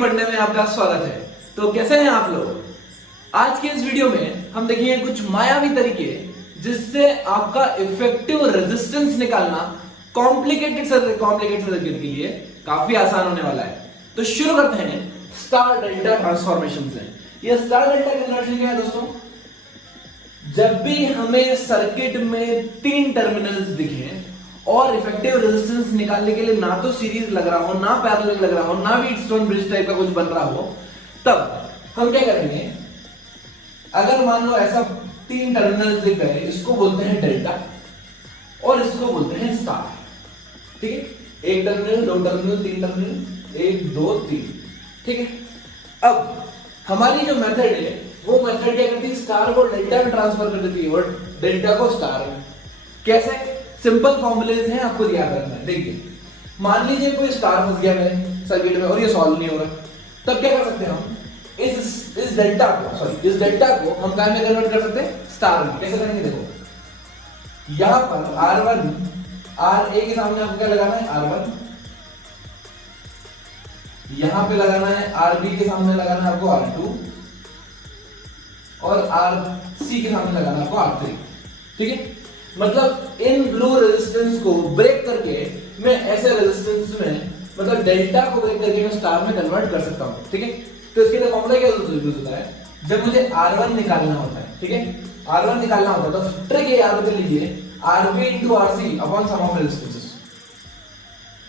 पढ़ने में आपका स्वागत है। तो कैसे हैं आप लोग? आज के इस वीडियो में हम देखेंगे कुछ मायावी तरीके जिससे आपका इफेक्टिव रेजिस्टेंस निकालना कॉम्प्लिकेटेड सर्किट के लिए काफी आसान होने वाला है। तो शुरू करते हैं स्टार डेल्टा ट्रांसफॉर्मेशन से। ये स्टार डेल्टा कन्वर्जन क्या है दोस्तों? जब भी हमें सर्किट में तीन टर्मिनल्स दिखे और इफेक्टिव रेजिस्टेंस निकालने के लिए ना तो सीरीज लग रहा हो, ना पैरेलल लग रहा हो, ना व्हीटस्टोन ब्रिज टाइप का कुछ बन रहा हो, तब हम क्या करेंगे? अगर मान लो ऐसा तीन टर्मिनल्स दिख गए, इसको बोलते हैं डेल्टा और इसको बोलते हैं स्टार। ठीक है, एक टर्मिनल, दो टर्मिनल, तीन टर्मिनल, एक दो तीन। ठीक है, अब हमारी जो मेथड है वो मेथड क्या करती है? स्टार को डेल्टा में ट्रांसफर कर देती है और डेल्टा को स्टार में। कैसे? सिंपल फॉर्मूलेज हैं, आपको याद रखना है। देखिए, मान लीजिए कोई स्टार फंस गया मेरे सर्किट में और ये सॉल्व नहीं हो रहा, तब क्या कर सकते हैं हम? इस डेल्टा को हम काय में कन्वर्ट कर सकते हैं? स्टार में। कैसे करेंगे? देखो, यहां पर R1 RA के सामने आपको क्या लगाना है? R1। यहां पे लगाना है RB के सामने लगाना है आपको R2 और RC के सामने लगाना है आपको R3। ठीक है, मतलब इन ब्लू रेजिस्टेंस को ब्रेक करके मैं ऐसे रेजिस्टेंस में, मतलब डेल्टा को ब्रेक करके मैं स्टार में कन्वर्ट कर सकता हूं। ठीक है, तो इसके लिए फॉर्मूला क्या यूज होता है? जब मुझे R1 निकालना होता है, ठीक है, R1 निकालना होता है तो ट्रिक ये याद कर लीजिए, RB into RC upon sum of resistances.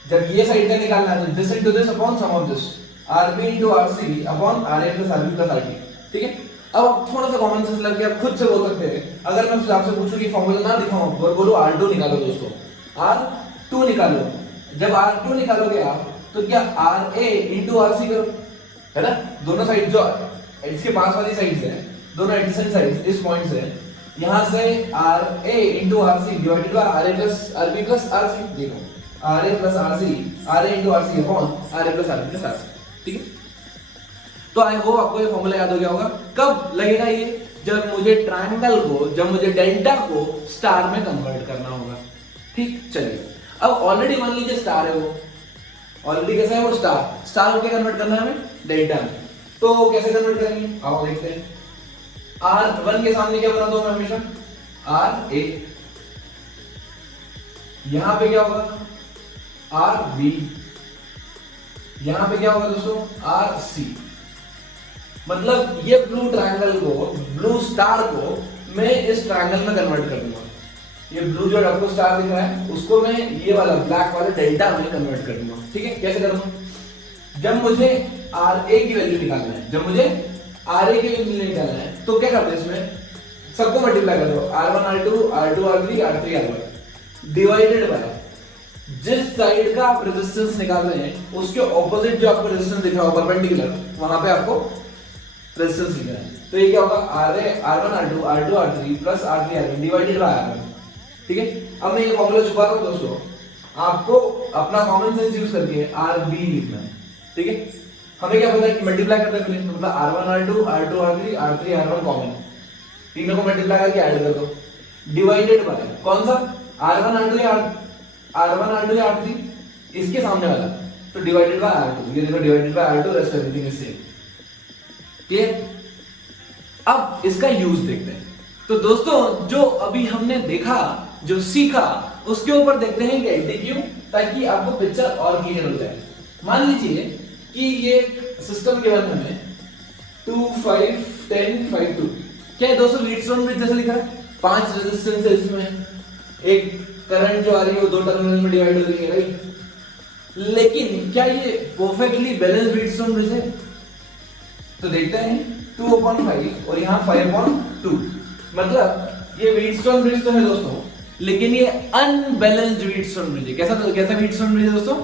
जब ये साइड का निकालना है तो this into this upon sum of this, RB into RC upon RA plus RB plus RT। ठीक है, अब आप थोड़ा सा कॉमन सेंस लग गया, खुद से बोल सकते हैं। अगर मैं आपसे पूछूं कि फॉर्मूला ना दिखाऊं और बोलो R2 निकालो दोस्तों, R2 निकालो। जब R2 निकालोगे आप तो क्या RA into RC करो, है ना? दोनों साइड जो इसके पास वाली साइड्स है, दोनों एडजेसेंट साइड्स इस पॉइंट से, यहां से RA into RC divided by RA plus RB plus RC। देखो, RA plus RC, RA into RC upon RA plus RB plus RC। ठीक है, तो आई होप आपको ये फॉर्मूला याद हो गया होगा। कब लगेगा ये? जब मुझे ट्रायंगल को, जब मुझे डेल्टा को स्टार में कन्वर्ट करना होगा। ठीक, चलिए, अब ऑलरेडी मान लीजिए स्टार है, वो ऑलरेडी कैसा है? वो स्टार को क्या कन्वर्ट करना है हमें? डेल्टा में। तो कैसे कन्वर्ट करेंगे? आओ देखते हैं। R1 के सामने क्या बना दो मैं हमेशा? RA। यहां पे क्या होगा? RB। यहां पे क्या होगा दोस्तों? RC। मतलब ये ब्लू ट्रायंगल को, ब्लू स्टार को मैं इस ट्रायंगल में कन्वर्ट कर दूंगा। ये ब्लू जो आपको स्टार दिख रहा है उसको मैं ये वाला ब्लैक वाला डेल्टा में कन्वर्ट कर दूंगा। ठीक है, कैसे करूंगा? जब मुझे RA की वैल्यू निकालना है, जब मुझे RA की वैल्यू निकालना है तो क्या करते हैं? इसमें सबको मल्टीप्लाई कर दो, R1 R2 R2 R3 R3 R1 divided by जिस साइड का आप रेजिस्टेंस निकाल रहे हैं उसके ऑपोजिट जो आपको रेजिस्टेंस दिख रहा हो परपेंडिकुलर, वहां पे आपको रेजिस्टेंस लिखना है। तो ये क्या होगा? R1 R2 R2 R3 plus R3 R1 divided by R1। ठीक है, अब मैं ये फॉर्मूला छुपा रहा हूं दोस्तों, आपको अपना कॉमन सेंस यूज करके RB लिखना है। ठीक है, हमें क्या पता है कि मल्टीप्लाई करते हैं, मतलब R1 R2 R2 R3 R3 R1 common, तीनों को मल्टीप्लाई करके ऐड कर दो, डिवाइडेड बाय कौन सा? R1 R2 या R3 इसके सामने वाला, तो डिवाइडेड बाय R2। ये देखो, divided by R2, rest everything is same. अब इसका यूज देखते हैं। तो दोस्तों, जो अभी हमने देखा, जो सीखा, उसके ऊपर देखते हैं कि एलटीक्यू, ताकि आपको पिक्चर और क्लियर हो जाए। मान लीजिए कि ये सिस्टम गिवन है हमें 2 5 10 5 2। क्या है दोस्तों? व्हीटस्टोन ब्रिज जैसा दिखा है, 5 रेजिस्टेंस है इसमें, एक करंट जो आ रही है वो दो टर्मिनल में डिवाइड हो रही है, राइट? लेकिन क्या ये परफेक्टली बैलेंस्ड व्हीटस्टोन ब्रिज है? तो देखते हैं 2/5 और यहाँ 5/2, मतलब ये व्हीटस्टोन ब्रिज तो है दोस्तों, लेकिन ये अनबैलेंस्ड व्हीटस्टोन ब्रिज है। कैसा व्हीटस्टोन ब्रिज है दोस्तों?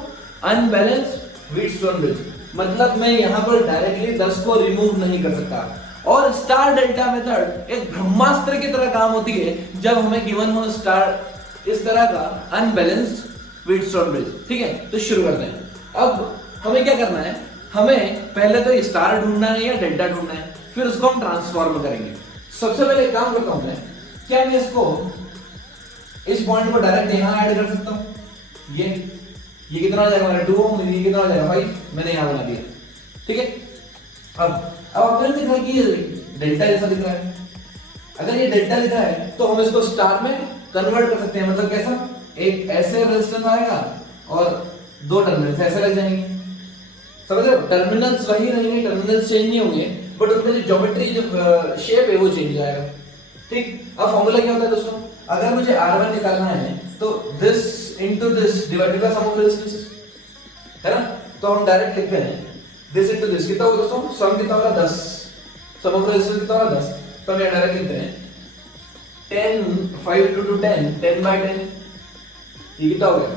Unbalanced Wheatstone bridge. मतलब मैं यहाँ पर डायरेक्टली 10 को रिमूव नहीं कर सकता। और स्टार डेल्टा मेथड एक ब्रह्मास्त्र की तरह काम होती है जब हमें गिवन हो स्टार इस तरह का अनबैलेंस्ड व्हीटस्टोन ब्रिज। ठीक है, तो शुरू करते हैं। अब हमें क्या करना है? हमें पहले तो स्टार ढूंढना है या डेल्टा ढूंढना है, फिर उसको हम ट्रांसफॉर्म करेंगे। सबसे पहले एक काम करता हूं मैं, क्या मैं इसको इस पॉइंट को डायरेक्ट यहां ऐड कर सकता हूं? ये कितना आ जाएगा मेरा 2 ओम, ये कितना आ जाएगा 5, मैंने यहां बना दिया। ठीक है। अब आपको दिख रहा है कि ये डेल्टा जैसा दिख रहा है। अगर ये डेल्टा दिख रहा है तो हम इसको स्टार में कन्वर्ट कर सकते हैं। मतलब कैसा, एक ऐसे रेजिस्टेंस आएगा और दो टर्मिनल्स ऐसे लग जाएंगे, समझ रहे हो? टर्मिनल्स वही रहेंगे, टर्मिनल्स चेंज नहीं होंगे, बट उनका जो ज्योमेट्री, जो शेप है वो चेंज हो जाएगा। ठीक, अब फॉर्मूला क्या होता है दोस्तों, अगर मुझे R1 निकालना है तो this into this divided by sum of resistances, है ना? तो हम डायरेक्ट लिखते हैं दिस इनटू दिस, कितना होगा दोस्तों, सम कितना होगा 10, सम ऑफ रेजिस्टेंस कितना होगा 10, तो हम डायरेक्ट लिखते हैं 10 5 into 10 10 by 10, ये कितना हो गया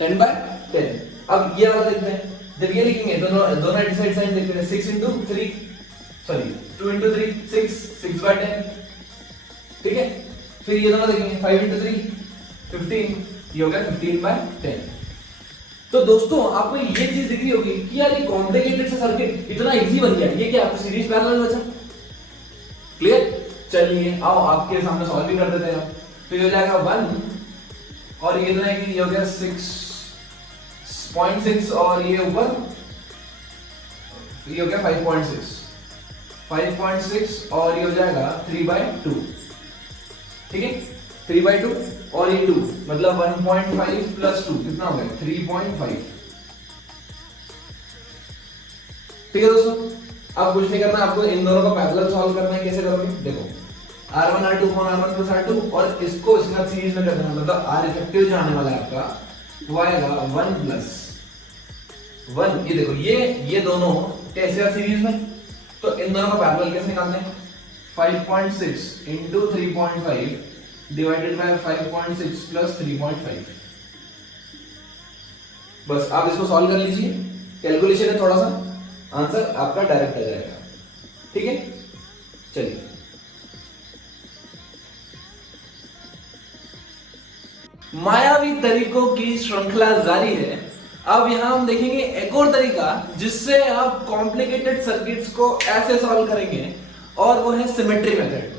10 by 10। अब ये वाला देखते हैं, जब ये लिखेंगे दोनों राइट साइड साइन देखते हैं, 6 into 3 सॉरी 2 into 3 6 by 10, ठीक है। फिर ये दोनों देखेंगे 5 into 3 15, ये हो गया 15 by 10। तो दोस्तों आपको ये चीज दिख रही होगी कि यार ये कॉम्प्लिकेटेड सा सर्किट इतना इजी बन गया, ये क्या आपको सीरीज पैरेलल बचा। क्लियर? चलिए आओ आपके सामने सॉल्व भी कर देते हैं। तो ये हो जाएगा 1 और ये ना कि ये हो गया 6.6 और ये ऊपर ये हो गया 5.6 और ये हो जाएगा 3/2, ठीक है 3/2 और ये 2 मतलब 1.5 प्लस 2 कितना हो गया 3.5, ठीक है दोस्तों। अब कुछ नहीं करना, आपको इन दोनों का पैरेलल सॉल्व करना है। कैसे करोगे, देखो R1 R2 R1 plus R2 और इसको इसके साथ सीरीज में कर देना, मतलब R इफेक्टिव जो आने वाला है आपका वो आएगा 1 plus 1। ये देखो ये दोनों कैसे है सीरीज में, तो इन दोनों का पैरेलल कैसे निकालते हैं, 5.6 into 3.5 डिवाइडेड बाय 5.6 plus 3.5। बस आप इसको सॉल्व कर लीजिए, कैलकुलेशन है थोड़ा सा, आंसर आपका डायरेक्ट आ जाएगा, ठीक है। चलिए मायावी तरीकों की श्रृंखला जारी है। अब यहां हम देखेंगे एक और तरीका जिससे आप कॉम्प्लिकेटेड सर्किट्स को ऐसे सॉल्व करेंगे, और वो है सिमेट्री मेथड।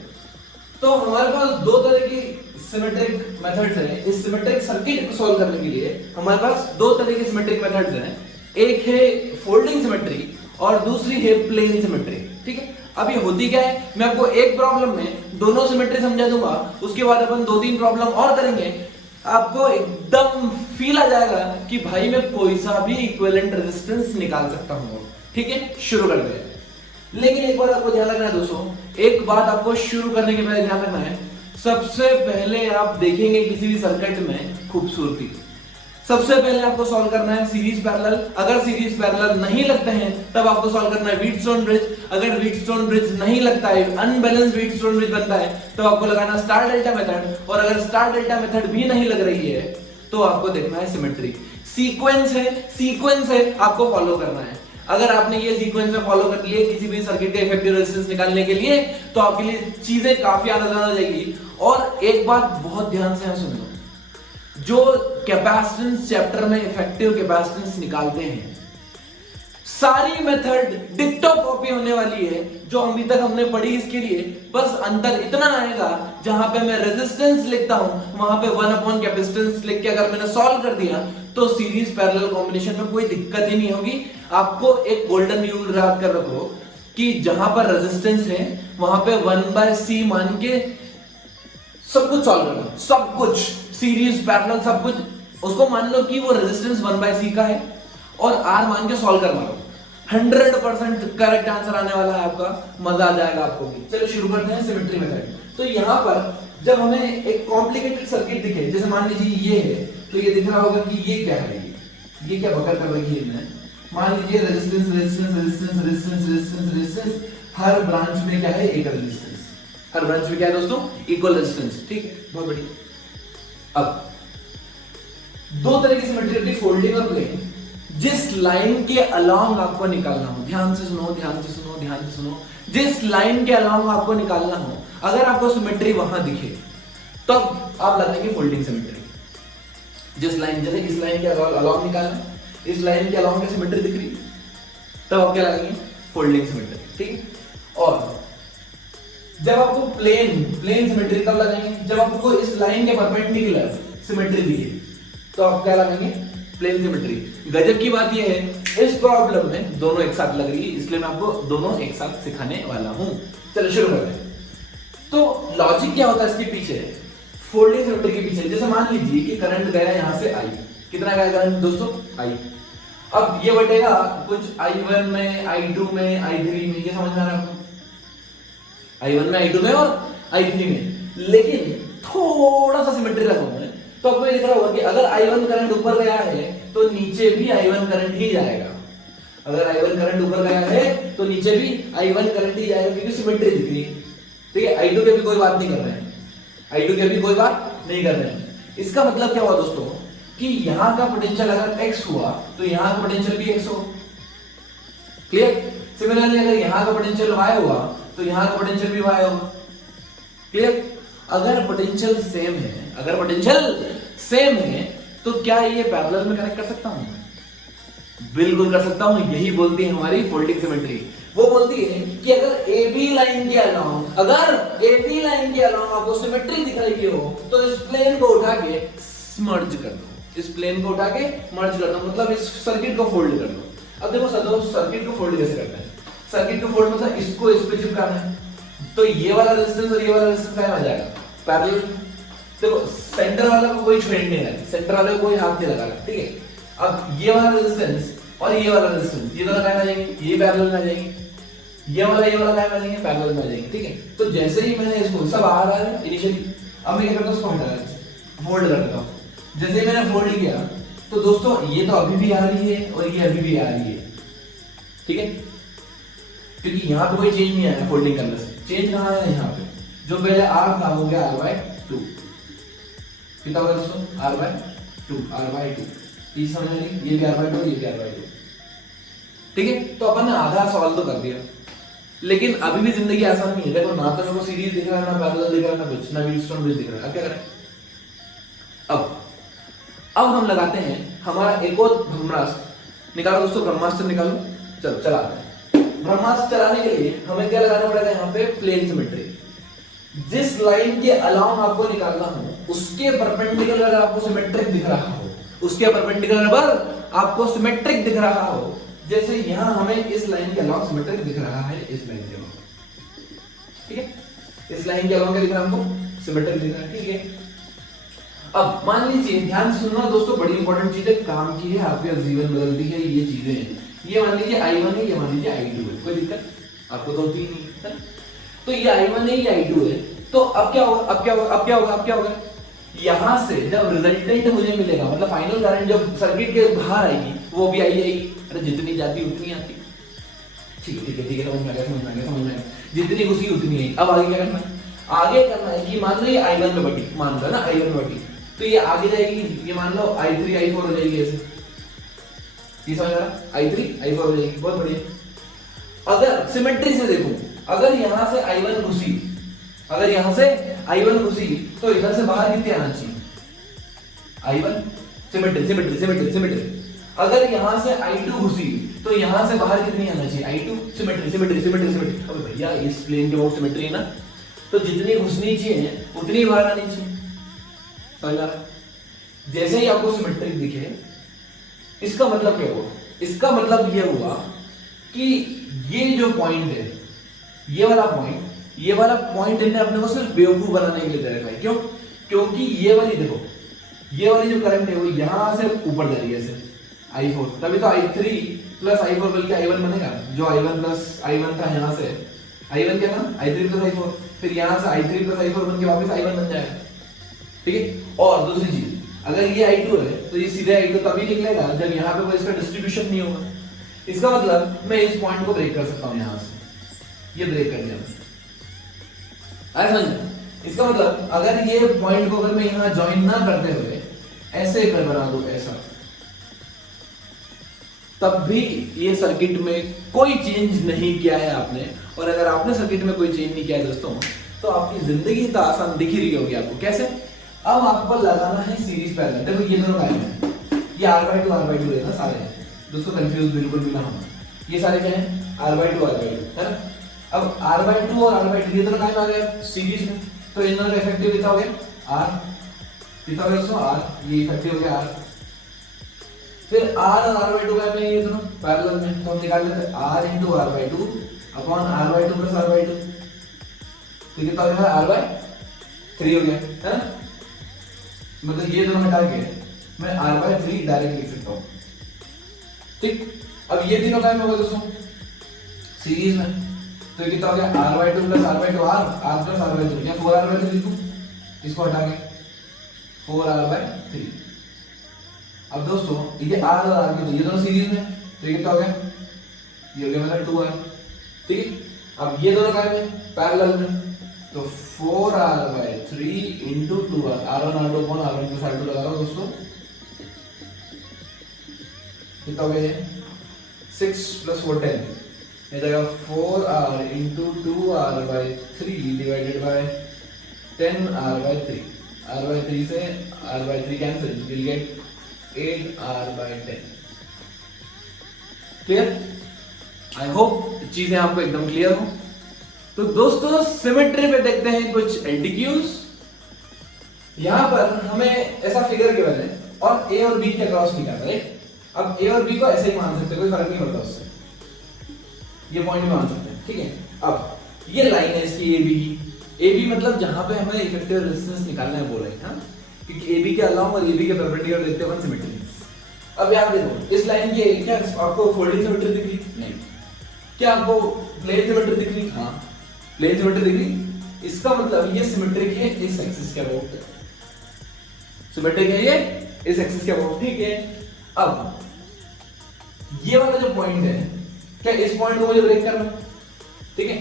तो हमारे पास दो तरह की सिमेट्रिक मेथड्स हैं। इस सिमेट्रिक सर्किट को सॉल्व करने के लिए हमारे पास दो तरह की सिमेट्रिक मेथड्स हैं, एक है फोल्डिंग सिमेट्री और दूसरी है प्लेन सिमेट्री, ठीक है। अब ये होती क्या है, मैं आपको एक प्रॉब्लम में दोनों सिमेट्री समझा दूंगा, उसके बाद अपन 2-3 प्रॉब्लम और करेंगे, आपको एकदम फील आ जाएगा कि भाई मैं कोई सा भी इक्विवेलेंट रेजिस्टेंस निकाल सकता हूं, ठीक है। शुरू कर दे। लेकिन एक बात आपको ध्यान रखना है दोस्तों, एक बात आपको शुरू करने के पहले ध्यान रखना है, सबसे पहले आप देखेंगे किसी भी सर्किट में खूबसूरती। सबसे पहले आपको सॉल्व करना है सीरीज पैरेलल। अगर सीरीज पैरेलल नहीं लगते हैं तब आपको सॉल्व करना है व्हीटस्टोन ब्रिज। अगर व्हीटस्टोन ब्रिज नहीं लगता है, अनबैलेंस्ड व्हीटस्टोन ब्रिज बनता है, तब आपको लगाना स्टार डेल्टा मेथड। और अगर स्टार डेल्टा मेथड भी नहीं लग रही है तो आपको देखना है सिमेट्री। सीक्वेंस है आपको फॉलो करना है। अगर आपने ये सीक्वेंस में फॉलो कर लिए किसी भी सर्किट के इफेक्टिव रेजिस्टेंस निकालने के लिए, तो आपके लिए चीजें काफी आसान हो जाएगी। और एक बात बहुत ध्यान से सुन लो, जो कैपेसिटेंस चैप्टर में इफेक्टिव कैपेसिटेंस निकालते हैं, सारी मेथड डिक्टो कॉपी होने वाली है जो अभी तक हमने पढ़ी इसके लिए। बस अंतर इतना आएगा, जहां पे मैं रेजिस्टेंस लिखता हूं वहां पे 1 कैपेसिटेंस लिख के अगर मैंने सॉल्व कर दिया तो सीरीज पैरेलल कॉम्बिनेशन में कोई दिक्कत ही नहीं होगी। आपको एक गोल्डन रूल याद कर रखो कि जहां पर रेजिस्टेंस है वहां पे 1/c मान के सब कुछ सॉल्व करना, सब कुछ सीरीज पैरेलल सब कुछ, उसको मान लो कि वो रेजिस्टेंस 1/c का है और R मान के सॉल्व करवा लो। 100% करेक्ट आंसर आने वाला है आपका, मजा आ जाएगा आपको भी। चलो शुरू करते हैं सिमेट्री मेथड। तो यहाँ पर जब हमें एक कॉम्प्लिकेटेड सर्किट दिखे, जैसे मान लीजिए ये है, तो ये दिख रहा होगा कि ये क्या है, ये क्या बकर कर रही है इन्हें। मान लीजिए resistance resistance resistance resistance resistance resistance, हर ब्रांच में क्या है, एक रेजिस्टेंस। हर ब्रांच में क्या है दोस्तों, इक्वल रेजिस्टेंस, ठीक है, बहुत बढ़िया। अब दो तरह की सिमेट्री होती है, फोल्डिंग और प्लेन। जिस लाइन के अलोंग आपको निकालना हो, ध्यान से सुनो ध्यान से सुनो ध्यान से सुनो, जिस लाइन के अलोंग आपको निकालना हो, अगर आपको सिमेट्री वहां दिखे तब आप लगाएंगे फोल्डिंग सिमेट्री। जिस लाइन, जैसे इस लाइन के अलोंग निकालना, इस लाइन के अलोंग की सिमेट्री दिख रही, तब आप क्या लगाएंगे, फोल्डिंग सिमेट्री, ठीक है। और जब आपको प्लेन सिमेट्री कब लगाएंगे, जब आपको इस लाइन के परपेंडिकुलर सिमेट्री दिखे तो आप क्या लगाएंगे, प्लेन सिमेट्री। गजब की बात यह है इस प्रॉब्लम में दोनों एक साथ लग रही है, इसलिए मैं आपको दोनों एक साथ सिखाने वाला हूं। चलो शुरू करते हैं। तो लॉजिक क्या होता है इसके पीछे, फोल्डिंग सिमेट्री के पीछे। जैसे मान लीजिए कि करंट गया यहां से आई, कितना गया करंट दोस्तों, आई। अब ये बटेगा कुछ I1 में, I2 में, I3 में, ये समझ में आ रहा है आपको, I1 में, I2 में और I3 में। लेकिन थोड़ा सा सिमेट्री लगाऊंगा तो आपको ये दिख रहा होगा कि अगर I1 करंट ऊपर गया है तो नीचे भी I1 करंट ही जाएगा। अगर I1 करंट ऊपर गया है तो नीचे भी I1 करंट ही जाएगा, क्योंकि सिमेट्री दिख रही है। ठीक है, I2 के भी कोई बात नहीं कर रहे हैं, I2 के भी कोई बात नहीं कर रहे हैं। इसका मतलब क्या हुआ दोस्तों कि यहां का पोटेंशियल अगर x हुआ तो यहां का पोटेंशियल भी x हो। क्लियर। सिमिलरली अगर यहां का पोटेंशियल y हुआ तो यहां का पोटेंशियल भी y होगा। क्लियर। अगर पोटेंशियल सेम है, अगर पोटेंशियल सेम है तो क्या ये पैरेलल में कनेक्ट कर सकता हूं? बिल्कुल कर सकता हूं। यही बोलती है हमारी फोल्डिंग सिमेट्री। वो बोलती है कि अगर AB लाइन के अलोंग, अगर AB लाइन के अलोंग आपको सिमेट्री दिख रही हो तो इस प्लेन को उठा के मर्ज कर दो, इस प्लेन को उठा के मर्ज कर दो, मतलब इस सर्किट को फोल्ड कर दो। अब देखो सर्किट को फोल्ड कैसे करते हैं। सर्किट को फोल्ड मतलब इसको इस पे चिपकाना है, तो ये वाला रेजिस्टेंस और ये वाला रेजिस्टेंस क्या आ जाएगा, पैरेलल। देखो सेंटर वाला को कोई छेड़ नहीं रहा, सेंटर वाले को कोई हाथ नहीं लगा रहा। ठीक है। अब ये वाला रेजिस्टेंस और ये वाला रेजिस्टेंस, ये दोनों क्या आ जाएंगे, ये पैरेलल में आ जाएंगे, ये वाला क्या आ जाएंगे, पैरेलल में आ जाएंगे। ठीक है। तो जैसे ही मैंने इसको सब आ रहा है इनिशियली, अब मैं क्या करता हूं, इसको हटा देता हूं, फोल्ड कर देता हूं। जैसे ही मैंने फोल्ड किया तो दोस्तों ये तो अभी भी आ रही है और ये अभी भी आ रही है। ठीक है, क्योंकि यहाँ पे कोई चेंज नहीं आया फोल्डिंग करने से। चेंज कहाँ है, यहाँ पे जो पहले R था हो गया R/2। कितना होगा दोस्तों, R/2, R/2। ये समझ में नहीं, ये भी R/2, ये भी R/2। ठीक है। तो अपन ने आधा सवाल तो कर दिया, लेकिन अभी भी जिंदगी आसान नहीं है। देखो ना तो मेरे को सीरीज दिख रहा है, ना पैरेलल दिख रहा है, ना कुछ, ना व्हीटस्टोन ब्रिज दिख रहा है। अब क्या करें, अब हम लगाते हैं हमारा एक और ब्रह्मास्त्र। निकालो दोस्तों, ब्रह्मास्त्र निकालो। चलो चलाते हैं। ब्रह्मास्त्र चलाने के लिए हमें क्या लगाना पड़ेगा, यहाँ पे प्लेन सिमेट्री। जिस लाइन के अलाउंग आपको निकालना हो उसके परपेंडिकुलर अगर आपको सिमेट्रिक दिख रहा हो, उसके परपेंडिकुलर पर आपको सिमेट्रिक दिख रहा हो, जैसे यहां हमें इस लाइन के अलाउंग सिमेट्रिक दिख रहा है, इस लाइन के अलाउंग। ठीक है, इस लाइन के अलाउंग क्या दिख रहा है हमको, सिमेट्रिक दिख रहा है। ठीक है। अब मान लीजिए, ध्यान से सुनना दोस्तों, बड़ी इंपॉर्टेंट चीज है, काम की है, आपके जीवन बदलती है ये चीजें हैं। ये मान लीजिए I1 है, ये मान लीजिए I2 है, कोई दिक्कत आपको तो होती ही नहीं है। तो ये I1 है, ये I2 है। तो अब क्या होगा, अब क्या होगा, अब क्या होगा, अब क्या होगा, यहां से जब रिजल्टेंट मुझे मिलेगा, मतलब फाइनल करंट जब सर्किट के बाहर आएगी वो भी आई आएगी। अरे जितनी जाती उतनी आती। ठीक है, ठीक है, ठीक है, समझ में आ गया, समझ में आ गया, समझ में आ गया। जितनी घुसी उतनी आई। अब आगे क्या करना है, आगे करना है कि मान लो ये I1 में बटी, मान लो ना I1 में बटी, तो ये आगे जाएगी, ये मान लो I3 I4 हो जाएगी ऐसे। ये समझ आ रहा, I3 I4 हो जाएगी, बहुत बढ़िया। अगर सिमेट्री से देखो, अगर यहां से I1 घुसी, अगर यहां से I1 घुसी तो इधर से बाहर कितनी आना चाहिए, I1 symmetry symmetry symmetry symmetry. अगर यहां से I2 घुसी तो यहां से बाहर कितनी आना चाहिए, I2 symmetry symmetry symmetry symmetry. अब भैया इस प्लेन के बहुत सिमेट्री है ना, तो जितनी घुसनी चाहिए उतनी बाहर आनी चाहिए। जैसे ही आपको सिमेट्रिक दिखे, इसका मतलब क्या हुआ, इसका मतलब यह हुआ कि ये जो पॉइंट है, ये वाला पॉइंट इन्हें अपने को सिर्फ बेवकूफ बनाने के लिए दे रखा है। क्यों, क्योंकि ये वाली देखो, ये वाली जो करंट है वो यहां से ऊपर जा रही है ऐसे I4, तभी तो I3 प्लस I4 बल्कि I1 बनेगा। जो I1 प्लस I1 था, यहां से I1 क्या था, I3 प्लस I4, फिर यहां से I3 प्लस I4 बन के वापस I1 बन जाएगा। ठीक है। और दूसरी चीज, अगर ये I2 है तो ये सीधे I2 तभी निकलेगा जब यहाँ पे कोई इसका डिस्ट्रीब्यूशन नहीं होगा। इसका मतलब मैं इस पॉइंट को ब्रेक कर सकता हूँ, यहां से ये ब्रेक कर दिया। इसका मतलब अगर ये पॉइंट को अगर मैं यहां ज्वाइन ना करते हुए ऐसे कर बना दो ऐसा, तब भी ये सर्किट में कोई चेंज नहीं किया है आपने। और अगर आपने सर्किट में कोई चेंज नहीं किया है दोस्तों, तो आपकी जिंदगी तो आसान दिख ही रही होगी आपको। कैसे, अब आपको लगाना है सीरीज पैरेलल। देखो ये दोनों कायम है, ये R/2 है ना सारे दोस्तों, कंफ्यूज बिल्कुल भी ना हो। ये सारे क्या है, R/2 है ना। अब R/2 और R/2 ये दोनों कायम आ गए सीरीज में, तो इन दोनों का इफेक्टिव कितना हो गया, R। कितना हो गया दोस्तों, R। ये इफेक्टिव हो गया R। फिर r और r/2 का में ये दोनों पैरेलल में, तो हम निकाल लेते हैं r × r/2 upon r/2 plus r/2, तो कितना हो गया r/3 हो गया, है ना। मतलब ये दोनों हटा के मैं r/3 डायरेक्ट लिख सकता हूँ, ठीक। अब ये तीनों क्या होगा दोस्तों सीरीज में, तो कितना हो गया r/2 plus r/2 r plus r/3, या 4r/3 लिखूं, इसको हटा के 4r/3। अब दोस्तों ये r और r की, तो ये दोनों सीरीज में, तो ये कितना हो गया, ये हो गया मतलब 2r, ठीक है। अब ये दोनों क्या है पैरेलल में, तो 4r/3 into 2r, r1 r2 upon r1 plus r2 लगा रहा हूं दोस्तों, कितना हो गया ये 6 प्लस 4 10, ये जाएगा 4r into 2r/3 divided by 10r/3, r/3 से r/3 cancel, will get 8r/10। Clear? I hope चीजें आपको एकदम क्लियर हो। तो दोस्तों सिमेट्री पे देखते हैं कुछ एलटीक्यूज। यहां पर हमें ऐसा फिगर गिवन है और ए और बी के अक्रॉस निकालना है, राइट। अब ए और बी को ऐसे ही मान सकते हैं, कोई फर्क नहीं पड़ता उससे, ये पॉइंट भी मान सकते हैं, ठीक है। अब ये लाइन है इसकी ए बी मतलब जहां पे हमें इफेक्टिव रेजिस्टेंस निकालना है बोला है, हाँ, क्योंकि ए बी के अलाउंग और ए बी के परपेंडिकुलर देखते हैं सिमेट्री। अब यहां देखो इस लाइन की क्या आपको फोल्डिंग सिमेट्री दिख रही? नहीं। क्या आपको प्लेन सिमेट्री दिख रही? हाँ, प्लेन सिमेट्री दिख रही। इसका मतलब ये सिमेट्रिक है इस एक्सिस के अबाउट, सिमेट्रिक है ये इस एक्सिस के अबाउट, ठीक है। अब ये वाला जो पॉइंट है, क्या इस पॉइंट को मुझे ब्रेक करना, ठीक है।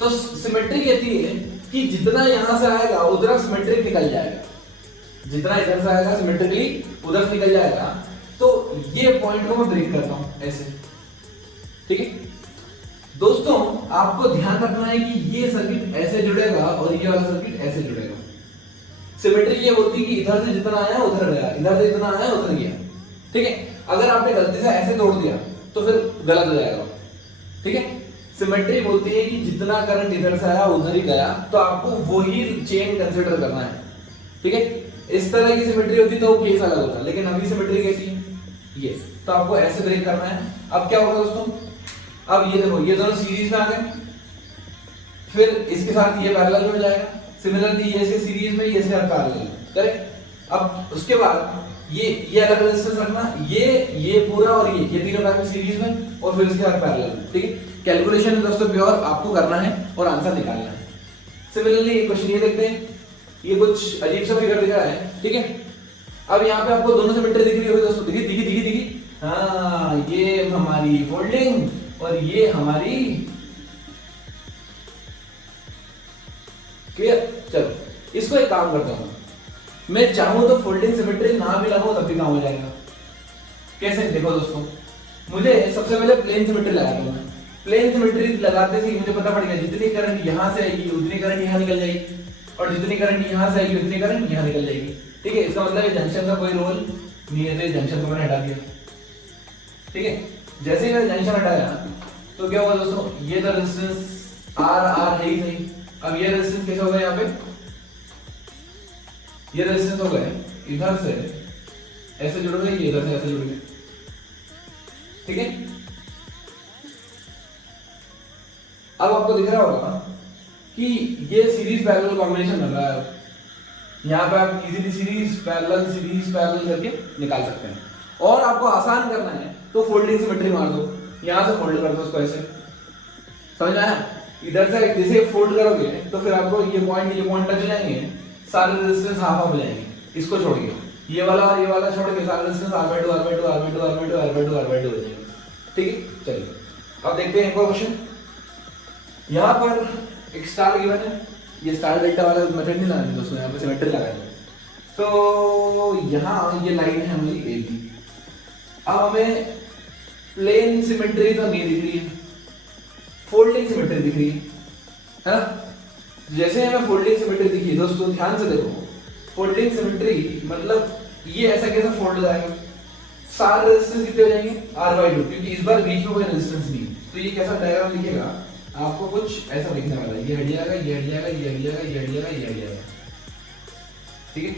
तो सिमेट्री कहती है कि जितना यहां से आएगा उधर सिमेट्रिक निकल जाएगा, जितना इधर से आएगा सिमेट्रिकली उधर से निकल जाएगा। तो ये पॉइंट को मैं ब्रेक करता हूं ऐसे, ठीक है। दोस्तों आपको ध्यान रखना है कि ये सर्किट ऐसे जुड़ेगा और ये वाला सर्किट ऐसे जुड़ेगा। सिमेट्री ये होती है कि इधर से जितना आया उधर गया, इधर से जितना आया उधर गया, ठीक है। अगर आपने गलती से ऐसे तोड़ दिया तो फिर गलत हो जाएगा, ठीक है। सिमेट्री बोलती है कि जितना करंट इधर से आया उधर ही गया, तो आपको वही चेन कंसीडर करना है, ठीक है। इस तरह की सिमेट्री होती तो केस अलग होता, लेकिन अभी सिमेट्री कैसी है ये, तो आपको ऐसे ब्रेक करना है। अब क्या होगा दोस्तों, अब ये देखो ये दोनों सीरीज में आ गए, फिर इसके साथ ये पैरेलल में हो जाएगा, सिमिलरली ये इसके सीरीज में, ये इसके साथ पैरेलल में, करेक्ट। अब उसके बाद ये अलग रेजिस्टेंस रखना, ये पूरा और ये तीनों पैरेलल सीरीज में और फिर इसके साथ पैरेलल में, ठीक है। कैलकुलेशन दोस्तों प्योर आपको करना है और आंसर निकालना है। सिमिलरली क्वेश्चन ये देखते हैं, ये कुछ अजीब सा फिगर दिख रहा है, ठीक है। अब यहाँ पे आपको दोनों सिमेट्री दिख रही होगी दोस्तों, दिखी। हाँ, ये हमारी फोल्डिंग और ये हमारी, क्लियर। चलो इसको एक काम करता हूँ, मैं चाहूं तो फोल्डिंग सिमेट्री ना भी लगाऊं तब भी काम हो जाएगा। कैसे? देखो दोस्तों, मुझे सबसे पहले प्लेन सिमेट्री लगाता हूं। प्लेन सिमेट्री लगाते ही मुझे पता पड़ गया जितनी करंट यहां से आएगी उतनी करंट यहां निकल जाएगी, और जितनी करंट यहां से आएगी उतनी करंट यहां निकल जाएगी, ठीक है। इसका मतलब जंक्शन का कोई रोल नहीं है, तो जंक्शन को मैंने हटा दिया, ठीक है। जैसे ही मैंने जंक्शन हटाया तो क्या हुआ दोस्तों, ये तो रेजिस्टेंस आर है ही नहीं। अब ये रेजिस्टेंस कैसे होगा, यहाँ पे ये रेजिस्टेंस हो गए इधर से ऐसे जुड़ गए, ये इधर से ऐसे जुड़ गए, ठीक है। अब आपको दिख रहा होगा कि ये सीरीज पैरेलल कॉम्बिनेशन बन रहा है। यहाँ पे आप इजीली सीरीज पैरेलल करके निकाल सकते हैं। और आपको आसान करना है तो फोल्डिंग सिमेट्री मार दो, यहाँ से फोल्ड कर दो उसको ऐसे, समझ आया। इधर से जैसे फोल्ड करोगे तो फिर आपको ये पॉइंट टच हो जाएंगे, सारे रेजिस्टेंस हाफ हो जाएंगे, इसको छोड़ के ये वाला और ये वाला छोड़ के सारे रेजिस्टेंस r/2 हो जाएंगे, ठीक है। चलिए अब देखते हैं एक और क्वेश्चन। यहाँ पर एक स्टार गिवन है, ये स्टार डेल्टा वाला मेथड नहीं लगाना दोस्तों, यहाँ पे सिमेट्री लगाएंगे। तो यहाँ ये लाइन है हमारी ए बी। अब हमें प्लेन सिमेट्री तो नहीं दिख रही है, फोल्डिंग सिमेट्री दिख रही है ना। जैसे हमें फोल्डिंग सिमेट्री दिखी दोस्तों, ध्यान से देखो, फोल्डिंग सिमेट्री मतलब ये ऐसा कैसा फोल्ड हो जाएगा, सारे रेजिस्टेंस कितने हो जाएंगे r/2, क्योंकि इस बार बीच में कोई रेजिस्टेंस नहीं। तो ये कैसा डायग्राम दिखेगा आपको, कुछ ऐसा दिखने वाला है, ये हट जाएगा, ये हट जाएगा, ये हट जाएगा, ये हट जाएगा, ये हट जाएगा, ठीक है।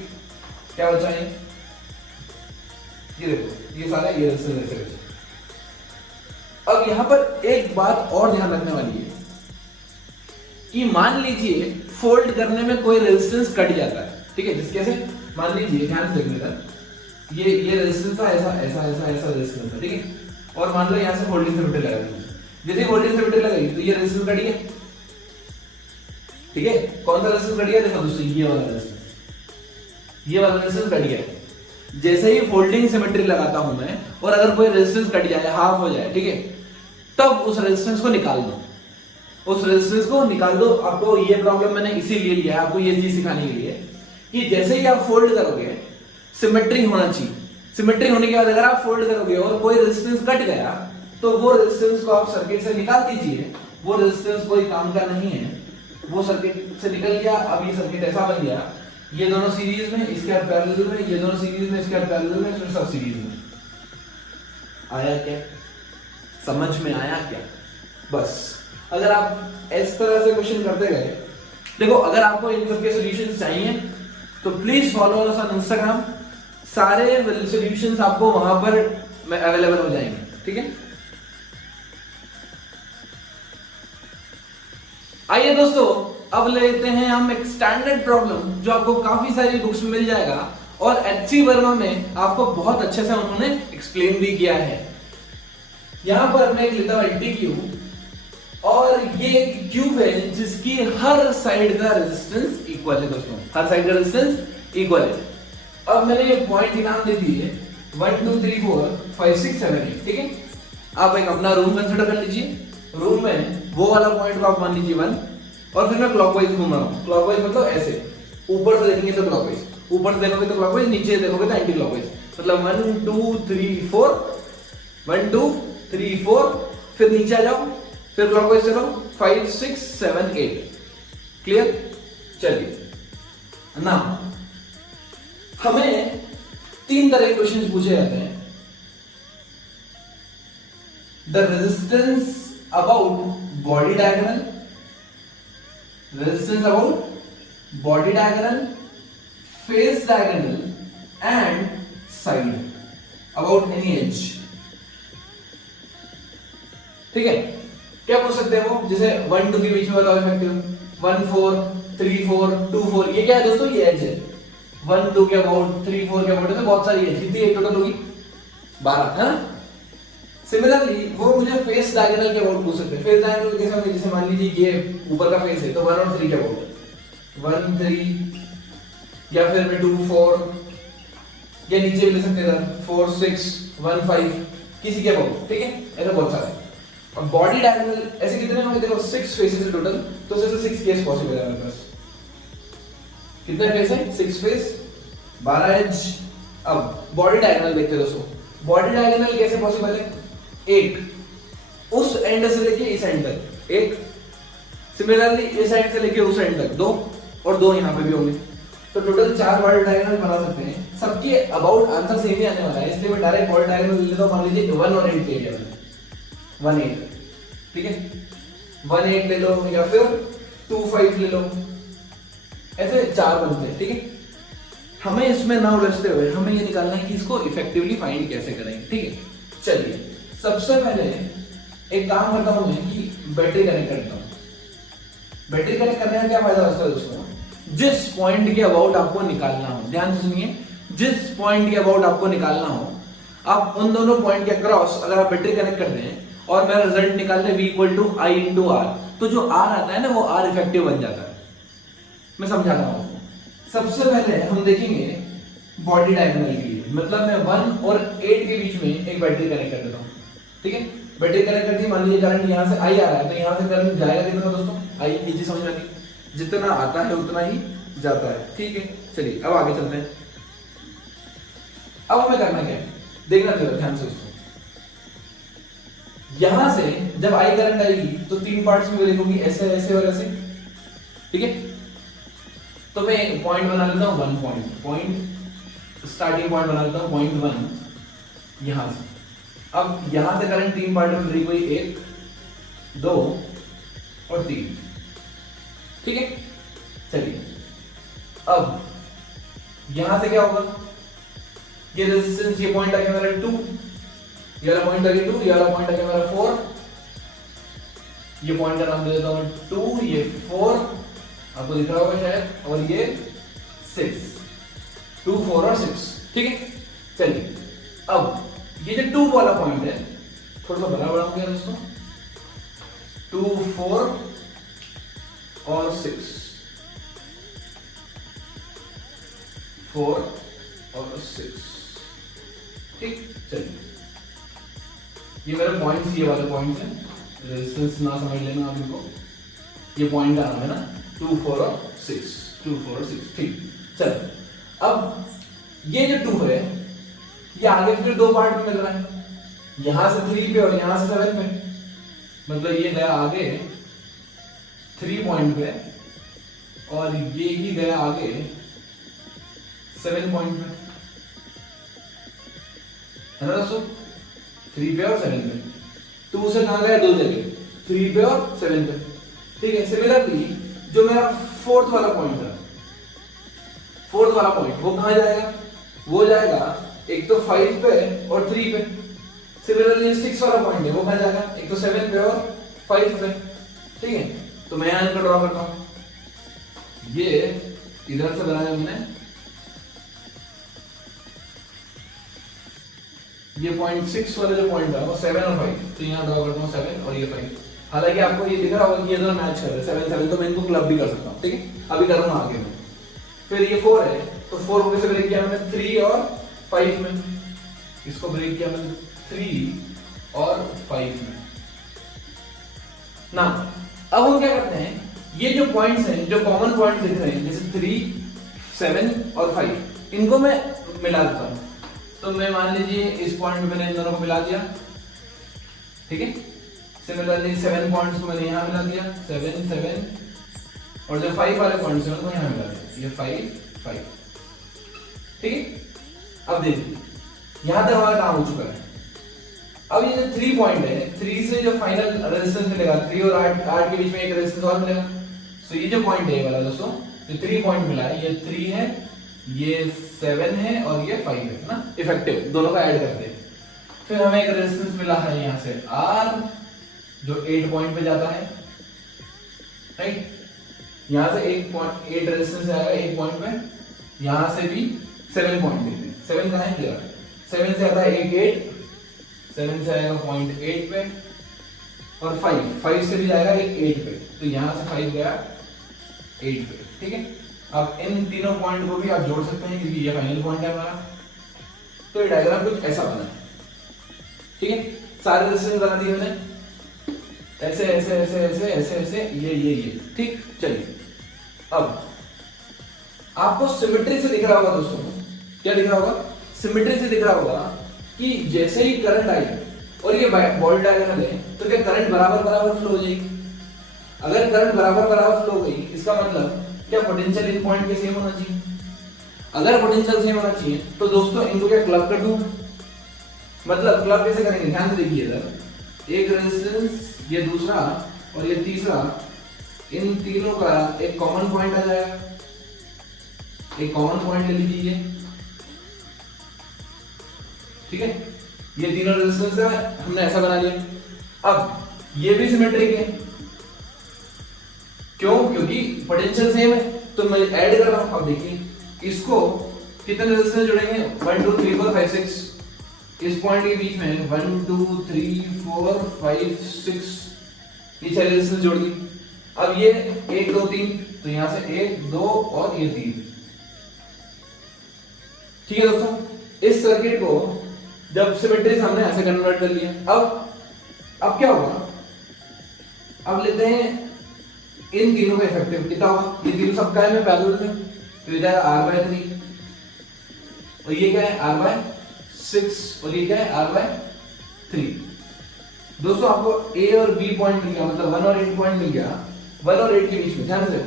क्या बचा है, ये देखो ये सारा ये रेजिस्टेंस ऐसे बचे। अब यहां पर एक बात और ध्यान रखने वाली है कि मान लीजिए फोल्ड करने में कोई रेजिस्टेंस कट जाता है, ठीक है, जिस कैसे मान लीजिए ध्यान से देखने का, ये रेजिस्टेंस था, ऐसा ऐसा ऐसा ऐसा रेजिस्टेंस था, ठीक है, और मान लो यहां से फोल्डिंग सेमेट्री लगा दी, जैसे फोल्डिंग सेमेट्री लगाई तो ये रेजिस्टेंस कट गया, ठीक है। कौन सा रेजिस्टेंस कट गया? देखो दोस्तों ये वाला रेजिस्टेंस, ये वाला रेजिस्टेंस कट गया। जैसे ही फोल्डिंग सिमेट्री लगाता हूं मैं और अगर कोई रेजिस्टेंस कट जाए, हाफ हो जाए, ठीक है, तब उस रेजिस्टेंस को निकाल दो, उस रेजिस्टेंस को निकाल दो। आपको ये प्रॉब्लम मैंने इसीलिए लिया है, आपको ये चीज सिखाने के लिए कि जैसे ही आप फोल्ड करोगे सिमेट्री होना चाहिए। सिमेट्री होने के बाद अगर आप फोल्ड करोगे और कोई रेजिस्टेंस कट गया तो वो रेजिस्टेंस को आप सर्किट से निकाल दीजिए। वो रेजिस्टेंस कोई काम का नहीं है, वो सर्किट से निकल गया। अब ये सर्किट ऐसा बन गया, ये दोनों सीरीज में, इसके बाद पैरेलल में, ये दोनों सीरीज में, इसके बाद पैरेलल में, फिर सब सीरीज में। आया क्या? समझ में आया क्या? बस अगर आप इस तरह से क्वेश्चन करते गए, देखो अगर आपको इन सब के सॉल्यूशंस चाहिए तो please follow us on Instagram, सारे सॉल्यूशंस आपको वहां पर अवेलेबल हो जाएंगे, ठीक है। आइए दोस्तों अब लेते हैं हम एक स्टैंडर्ड प्रॉब्लम जो आपको काफी सारी बुक्स में मिल जाएगा और एचसी वर्मा में आपको बहुत अच्छे से उन्होंने एक्सप्लेन भी किया है। यहां पर मैं एक लेता हूं एंटी क्यूब, और ये एक क्यूब है जिसकी हर साइड का रेजिस्टेंस इक्वल है दोस्तों, हर साइड का रेजिस्टेंस इक्वल है। अब मैंने पॉइंट के नाम दे दिए 1 2 3 4 5 6 7 8, ठीक है। आप एक अपना रूम कंसीडर कर लीजिए, रूम में वो वाला पॉइंट को आप मान लीजिए 1, और फिर मैं क्लॉकवाइज घूम रहा हूँ। क्लॉकवाइज मतलब ऐसे, ऊपर से देखेंगे तो क्लॉकवाइज, ऊपर से देखोगे तो क्लॉकवाइज, नीचे देखोगे तो एंटी क्लॉकवाइज, मतलब 1 2 3 4 1 2 3 4, फिर नीचे आ जाओ, फिर क्लॉकवाइज चलो 5 6 7 8। क्लियर? चलिए ना, हमें 3 तरह के क्वेश्चंस पूछे जाते हैं। The resistance about body diagonal, resistance about body diagonal, face diagonal and side about any edge, ठीक है। क्या पूछ सकते हैं वो, जैसे 1 2 के बीच में बताओ इफेक्टिव 1 4 3 4 2 4, ये क्या है दोस्तों? ये एज है। 1 2 के अबाउट, 3 4 के अबाउट, तो बहुत सारी एज, कितनी टोटल होगी? 12 है। सिमिलरली वो मुझे फेस डायगोनल के अबाउट पूछ सकते हैं। फेस डायगोनल कैसे होंगे? जैसे मान लीजिए ये ऊपर का फेस है तो 1 और 3 के अबाउट 1 3, या फिर मैं 2 4, या नीचे भी ले सकते हैं 4 6 1 5, किसी के अबाउट, ठीक है। ऐसे बहुत सारे। अब बॉडी डायगोनल ऐसे कितने होंगे? देखो 6 फेसेस है टोटल, तो सिर्फ 6 केस पॉसिबल है मेरे पास। कितने फेस है? 6 फेस, 12 एज। अब बॉडी डायगोनल देखते हैं दोस्तों। बॉडी डायगोनल कैसे पॉसिबल है? एक उस एंड से लेके इस एंड तक एक, सिमिलरली इस एंड से लेके उस एंड तक 2, और 2 यहां पे भी होंगे, तो टोटल 4 बॉडी डायगोनल बना सकते हैं। सबके अबाउट आंसर सेम ही आने वाला है, इसलिए मैं डायरेक्ट बॉडी डायगोनल ले लेता हूं। मान लीजिए 1 और 8 ले लिया मैंने, 1 8, ठीक है, 1 8 ले लो, या फिर 2 5 ले लो, ऐसे 4 बनते हैं, ठीक है। हमें इसमें ना उलझते हुए हमें ये निकालना है कि इसको इफेक्टिवली फाइंड कैसे करेंगे, ठीक है। चलिए सबसे पहले एक काम करता हूं मैं कि बैटरी कनेक्ट करता हूं। बैटरी कनेक्ट करने का क्या फायदा होता है दोस्तों? जिस पॉइंट के अबाउट आपको निकालना हो, ध्यान से सुनिए, जिस पॉइंट के अबाउट आपको निकालना हो, आप उन दोनों पॉइंट के अक्रॉस अगर आप बैटरी कनेक्ट करते हैं और मेरा रिजल्ट निकालने V = I × R, तो जो R आता है ना वो R इफेक्टिव बन जाता है। मैं समझा रहा हूं। सबसे पहले हम देखेंगे बॉडी डायगोनल के लिए, मतलब मैं 1 और 8 के बीच में एक बैटरी कनेक्ट कर देता हूं, ठीक है। बैटरी कनेक्ट कर दी, मान लीजिए करंट यहां से I आ रहा है, तो यहां से करंट जाएगा कितना दोस्तों? I, ये समझ में आती, जितना आता है उतना ही जाता है, ठीक है। चलिए अब आगे चलते हैं। अब हमें करना क्या है देखना चाहिए, ध्यान से दोस्तों। यहां से जब I करंट आएगी तो 3 पार्ट्स में लिखूंगी, ऐसे ऐसे और ऐसे, ठीक है। तो मैं एक पॉइंट बना लेता हूं, 1 पॉइंट स्टार्टिंग पॉइंट बना लेता हूं, पॉइंट 1 यहां से। अब यहां से करंट 3 पार्ट में मिली, कोई 1 2 और 3, ठीक है। चलिए अब यहां से क्या होगा? ये रेजिस्टेंस, ये पॉइंट आ गया मेरा 2, ये वाला पॉइंट आ गया 2, ये वाला पॉइंट आ गया मेरा 4, ये पॉइंट का नाम दे देता हूं 2, ये 4 आपको दिख रहा होगा शायद, और ये 6, 2 4 और 6, ठीक है। चलिए अब ये जो 2 वाला पॉइंट है थोड़ा सा बड़ा बढ़ाऊंगा दोस्तों, 2 4 और 6, 4 और 6, ठीक। चलिए ये मेरे पॉइंट्स, ये वाले पॉइंट्स हैं, रेजिस्टेंस ना समझ लेना आप इनको, ये पॉइंट आ रहा है ना 2 4 और 6, 2 4 और 6, ठीक। चलो अब ये जो 2 है ये आगे फिर दो पार्ट में मिल रहा है, यहां से 3 पे और यहां से 7 पे, मतलब ये गया आगे 3 पॉइंट पे और ये ही गया आगे 7 पॉइंट पे, है ना दोस्तों, 3 पे और 7 पे। 2 से कहां गया, दो जगह, 3 पे और 7 पे, ठीक है। सिमिलरली जो मेरा फोर्थ वाला पॉइंट था, फोर्थ वाला पॉइंट वो कहां जाएगा, वो जाएगा एक तो 5 पे और 3 पे। सिमिलरली 6 वाला पॉइंट है वो कहां जाएगा, एक तो 7 पे और 5 पे, ठीक है। तो मैं यहां पर ड्रॉ करता हूं, ये इधर से बनाया मैंने, ये पॉइंट 6 वाला जो पॉइंट है वो 7 और 5, तो यहाँ ड्रॉ करता हूँ 7 और ये 5। हालांकि आपको ये दिख रहा होगा कि ये दोनों मैच कर रहे हैं 7 7, तो मैं इनको क्लब भी कर सकता हूँ, ठीक है। अभी करूँगा आगे में। फिर ये 4 है, तो 4 को कैसे ब्रेक किया मैंने, 3 और 5 में, इसको ब्रेक किया मैंने 3 और 5 में ना। अब हम क्या करते हैं, ये जो पॉइंट्स हैं, जो कॉमन पॉइंट्स दिख रहे हैं जैसे 3 7 और 5, इनको मैं मिला देता हूँ। तो मैं मान लीजिए इस पॉइंट में मैंने इन दोनों को मिला दिया, ठीक है। सिमिलरली 7 पॉइंट्स को मैंने यहां मिला दिया, 7 7, और जो 5 वाले पॉइंट्स हैं उनको यहां मिला दिया, ये 5 5, ठीक है। अब देखिए यहां तक हमारा काम हो चुका है। अब ये जो 3 पॉइंट है, 3 से जो फाइनल रेजिस्टेंस मिलेगा, 3 और 8 के बीच में एक रेजिस्टेंस और मिलेगा। सो ये जो पॉइंट है वाला दोस्तों, जो 3 पॉइंट मिला है, ये 3 है, ये 7 है और ये 5 है ना, इफेक्टिव दोनों का ऐड करते हैं। फिर हमें एक रेजिस्टेंस मिला है यहां से R, जो 8 पॉइंट पे जाता है, राइट। यहां से 8 रेजिस्टेंस आएगा 1 पॉइंट पे, यहां से भी 7 पॉइंट देते हैं। 7 कहां है, क्लियर, 7 से आता है 8, 7 से आएगा 0.8 पे, और 5 से भी जाएगा 8 पे, तो यहां से 5 गया 8 पे, ठीक है। अब इन तीनों पॉइंट को भी आप जोड़ सकते हैं क्योंकि ये फाइनल पॉइंट है हमारा। तो ये डायग्राम कुछ ऐसा बना है, ठीक है। सारे रेजिस्टेंस बना दिए मैंने, ऐसे ऐसे ऐसे ऐसे ऐसे ऐसे, ये, ठीक। चलिए अब आपको सिमेट्री से दिख रहा होगा दोस्तों, क्या दिख रहा होगा, सिमेट्री से दिख रहा होगा कि जैसे ही करंट आई और ये बॉल डायग्राम है, तो क्या करंट बराबर बराबर फ्लो हो जाएगी। अगर करंट बराबर बराबर फ्लो हो गई, इसका मतलब क्या पोटेंशियल इन पॉइंट के सेम होना चाहिए। अगर पोटेंशियल सेम होना चाहिए तो दोस्तों इनको क्या क्लब कर दूं, मतलब क्लब कैसे करेंगे, ध्यान से देखिए इधर, एक रेजिस्टेंस, ये दूसरा और ये तीसरा, इन तीनों का एक कॉमन पॉइंट आ जाएगा, एक कॉमन पॉइंट ले लीजिए, ठीक है। ये तीनों रेजिस्टेंस है, हमने ऐसा बना लिया। अब ये भी सिमेट्रिक है, क्यों, क्योंकि पोटेंशियल सेम है, तो मैं ऐड कर रहा हूं। अब देखिए इसको कितने रेजिस्टेंस जुड़ेंगे, 1 2 3 4 5 6, इस पॉइंट के बीच में 1 2 3 4 5 6, ये 6 रेजिस्टेंस जोड़ दी। अब ये 1 2 3, तो यहां से 1 2 और ये 3, ठीक है दोस्तों। इस सर्किट को जब सिमेट्री से हमने ऐसे कन्वर्ट कर लिया, अब क्या होगा, अब लेते हैं इन तीनों का इफेक्टिव कितना होगा, ये तीनों सबका है मैं पैरेलल में, तो ये जाएगा R/3, और ये क्या है R/6, और ये क्या है R/3। दोस्तों आपको A और B पॉइंट मिल गया, मतलब 1 और 8 पॉइंट मिल गया। 1 और 8 के बीच में, ध्यान से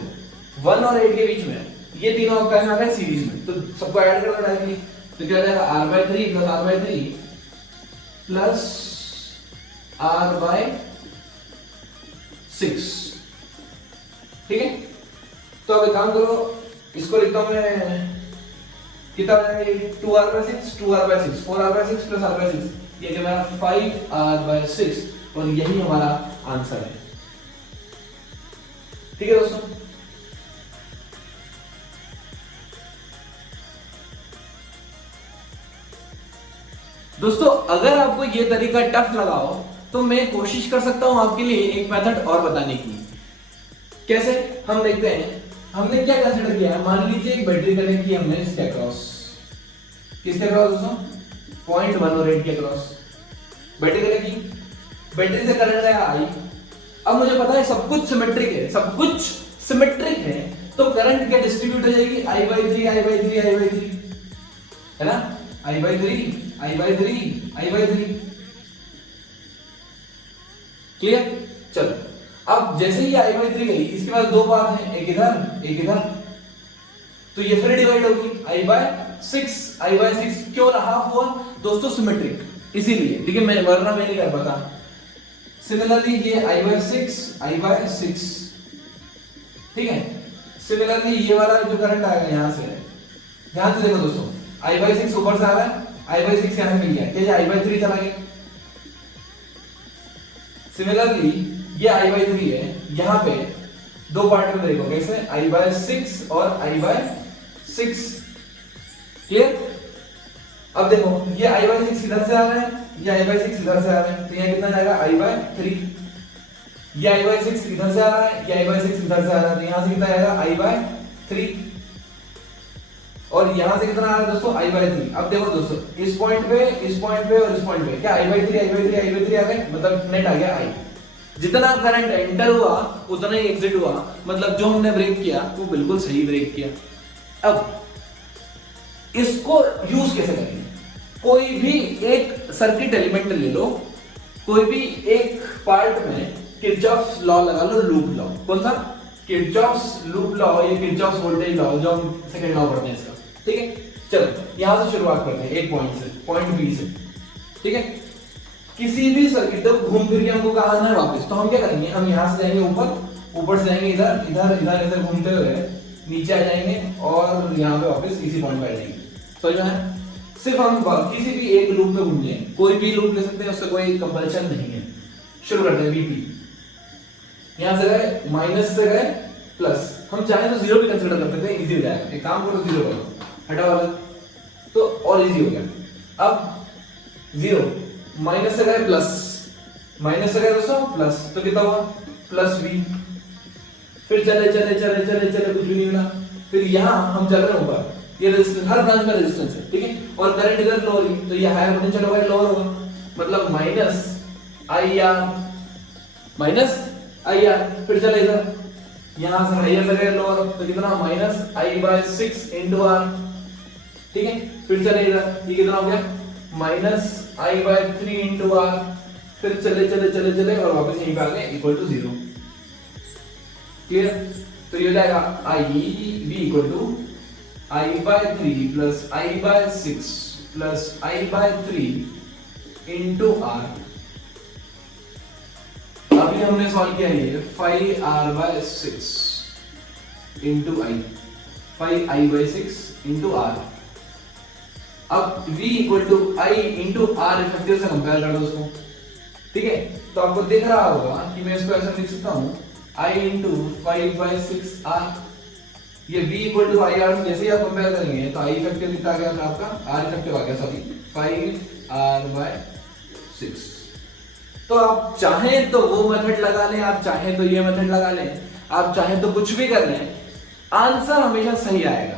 1 और 8 के बीच में ये तीनों आपका यहाँ है सीरीज में, तो सबको ऐड करना डायरेक्टली, तो क्या जाएगा R/3 plus R/3 plus R/6, ठीक है। तो अब एक काम करो, इसको लिखता हूं मैं कितना हो जाएगा ये 2r/6 2r/6 4r/6 plus r/6 ये क्या मेरा 5r/6 और यही हमारा आंसर है। ठीक है दोस्तों, दोस्तों अगर आपको ये तरीका टफ लगा हो तो मैं कोशिश कर सकता हूं आपके लिए एक मेथड और बताने की। कैसे, हम देखते हैं हमने क्या कंसीडर किया। मान लीजिए एक बैटरी कनेक्ट की हमने इसके अक्रॉस, किसके अक्रॉस दोस्तों 0.108 के अक्रॉस बैटरी कनेक्ट की, बैटरी से करंट गया आई। अब मुझे पता है सब कुछ सिमेट्रिक है, सब कुछ सिमेट्रिक है, तो करंट क्या डिस्ट्रीब्यूट हो जाएगी I/3 I/3 I/3 है ना, I/3 I/3 I/3 क्लियर। चलो अब जैसे ही I/3 गई इसके बाद दो पाथ हैं, एक इधर एक इधर, तो ये फिर डिवाइड होगी I/6 I/6 क्यों हाफ हुआ दोस्तों सिमेट्रिक, इसीलिए ठीक है, मैं वरना मैं नहीं कर पाता। सिमिलरली ये I/6 ठीक है, सिमिलरली ये वाला जो करंट आएगा यहां से, ध्यान से देखो दोस्तों I/6 ऊपर से आ रहा है, I/6 यहां से मिल गया, क्या ये I/3 चला गया। सिमिलरली ये I/3 है, यहां पे दो पार्ट में देखो कैसे I/6 और I/6 क्लियर। अब देखो ये I/6 इधर से आ रहा है, ये I/6 इधर से आ रहा है, तो यहां कितना जाएगा I/3, ये I/6 इधर से आ रहा है, ये I/6 इधर से आ रहा है, तो यहां से कितना आएगा I/3 और यहां से कितना आ रहा है दोस्तों I/3। अब देखो दोस्तों इस पॉइंट पे और इस पॉइंट पे क्या I/3 आ गए, मतलब नेट आ गया I। जितना करंट एंटर हुआ उतना ही एग्जिट हुआ, मतलब जो हमने ब्रेक किया वो बिल्कुल सही ब्रेक किया। अब इसको यूज कैसे करेंगे, कोई भी एक सर्किट एलिमेंट ले लो, कोई भी एक पार्ट में किरचॉफ्स लॉ लगा लो, लूप लॉ, कौन सा किरचॉफ्स लूप लॉ या किरचॉफ्स वोल्टेज लॉ, जो हम सेकंड लॉ पढ़ते हैं इसका। ठीक है, चलो यहां से शुरुआत करते हैं एक पॉइंट से, पॉइंट बी से। ठीक है, किसी भी सर्किट जब घूम फिर के हमको कहां आना है वापस, तो हम क्या करेंगे, हम यहां से जाएंगे ऊपर से जाएंगे इधर इधर इधर इधर घूमते हुए नीचे आ जाएंगे और यहां पे वापस इसी पॉइंट पे आ जाएंगे। समझ में है, सिर्फ हम किसी भी एक लूप में घूम जाएंगे, कोई भी लूप ले सकते हैं, उससे कोई कंपल्शन नहीं है। शुरू करते हैं बीपी, यहां से गए माइनस से गए प्लस, हम चाहे तो जीरो भी कंसीडर कर सकते हैं, इजी हो जाएगा। एक काम करो जीरो करो, हटा वाला तो और इजी हो गया। अब जीरो माइनस से गए प्लस, माइनस से गए दोस्तों प्लस, तो कितना हुआ प्लस v, फिर चले चले चले चले चले कुछ भी नहीं मिला, फिर यहां हम चल रहे हैं ऊपर, ये रेजिस्टेंस हर ब्रांच में रेजिस्टेंस है। ठीक है, और करंट इधर फ्लो हो रही, तो ये हायर पोटेंशियल होगा लोअर होगा, मतलब माइनस IR, फिर चले इधर यहां से हायर से गए लोअर, तो कितना माइनस I/6 into R। ठीक है, फिर चले इधर, ये कितना हो गया माइनस I/3 into R, फिर चले चले चले चले और वापस यहीं पे आ गए इक्वल टू 0। क्लियर, तो ये हो जाएगा I/V equal to I/3 plus I/6 plus I/3 into R। अभी हमने सॉल्व किया ये 5R/6 into I, 5I/6 into R। अब V equal to I into R effective से कंपेयर कर दो उसको। ठीक है, तो आपको दिख रहा होगा कि मैं इसको ऐसा लिख सकता हूं I इंटू 5/6R। ये V इक्वल टू IR से जैसे ही आप कंपेयर करेंगे तो I इफेक्टिव कितना आ गया था आपका, R इफेक्टिव आ गया, सॉरी 5R/6। तो आप चाहें तो वो मेथड लगा लें, आप चाहें तो ये मेथड लगा लें, आप चाहें तो कुछ भी कर लें, आंसर हमेशा सही आएगा।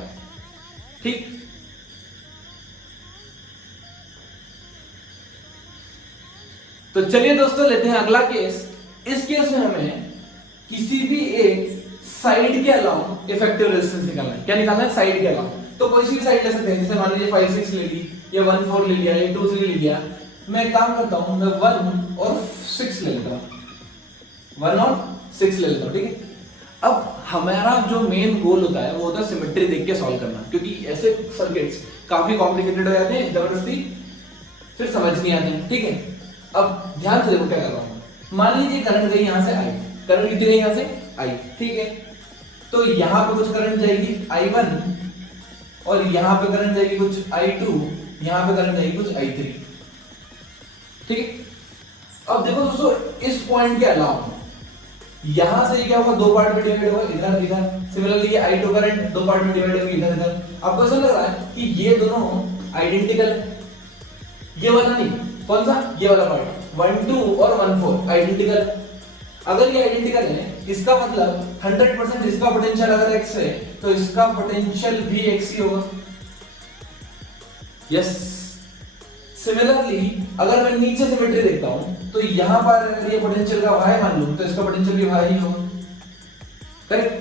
ठीक, तो चलिए दोस्तों लेते हैं अगला केस। इस केस में हमें किसी भी एक साइड के अलाउंग इफेक्टिव रेजिस्टेंस निकालना है। क्या निकालना है, साइड के अलाउंग। तो कोई सी साइड ले सकते हैं, जैसे मान लीजिए 5-6 ले ली या 1-4 ले लिया या 2-3 ले लिया। मैं काम करता हूं, मैं 1 और 6 ले लेता हूं, 1 और 6 ले लेता हूं। ठीक है, अब हमारा जो मेन गोल होता है वो होता है सिमेट्री देख के सॉल्व करना, क्योंकि ऐसे सर्किट्स काफी कॉम्प्लिकेटेड हो जाते हैं, जबरदस्ती फिर समझ नहीं आते हैं। ठीक है, अब ध्यान से देखो क्या कर रहा हूं। मान लीजिए करंट गई यहां से I, करंट कितनी गई यहां से I। ठीक है, तो यहां पे कुछ करंट जाएगी I1 और यहां पे करंट जाएगी कुछ I2, यहां पे करंट जाएगी कुछ I3। ठीक है, अब देखो दोस्तों इस पॉइंट के अलावा यहां से क्या होगा, दो पार्ट में डिवाइड होगा, इधर इधर। सिमिलरली ये I2 करंट दो पार्ट में डिवाइड होगी, इधर इधर। आपको ऐसा लग रहा है कि ये दोनों आइडेंटिकल है, ये वाला नहीं, कौन सा, ये वाला पार्ट 1 2 और 1 4 आइडेंटिकल। अगर ये आइडेंटिकल है इसका मतलब 100% इसका पोटेंशियल अगर x है तो इसका पोटेंशियल भी x ही होगा। यस, सिमिलरली अगर मैं नीचे सिमेट्री देखता हूं तो यहां पर अगर ये पोटेंशियल का y मान लूं तो इसका पोटेंशियल भी y ही होगा। करेक्ट।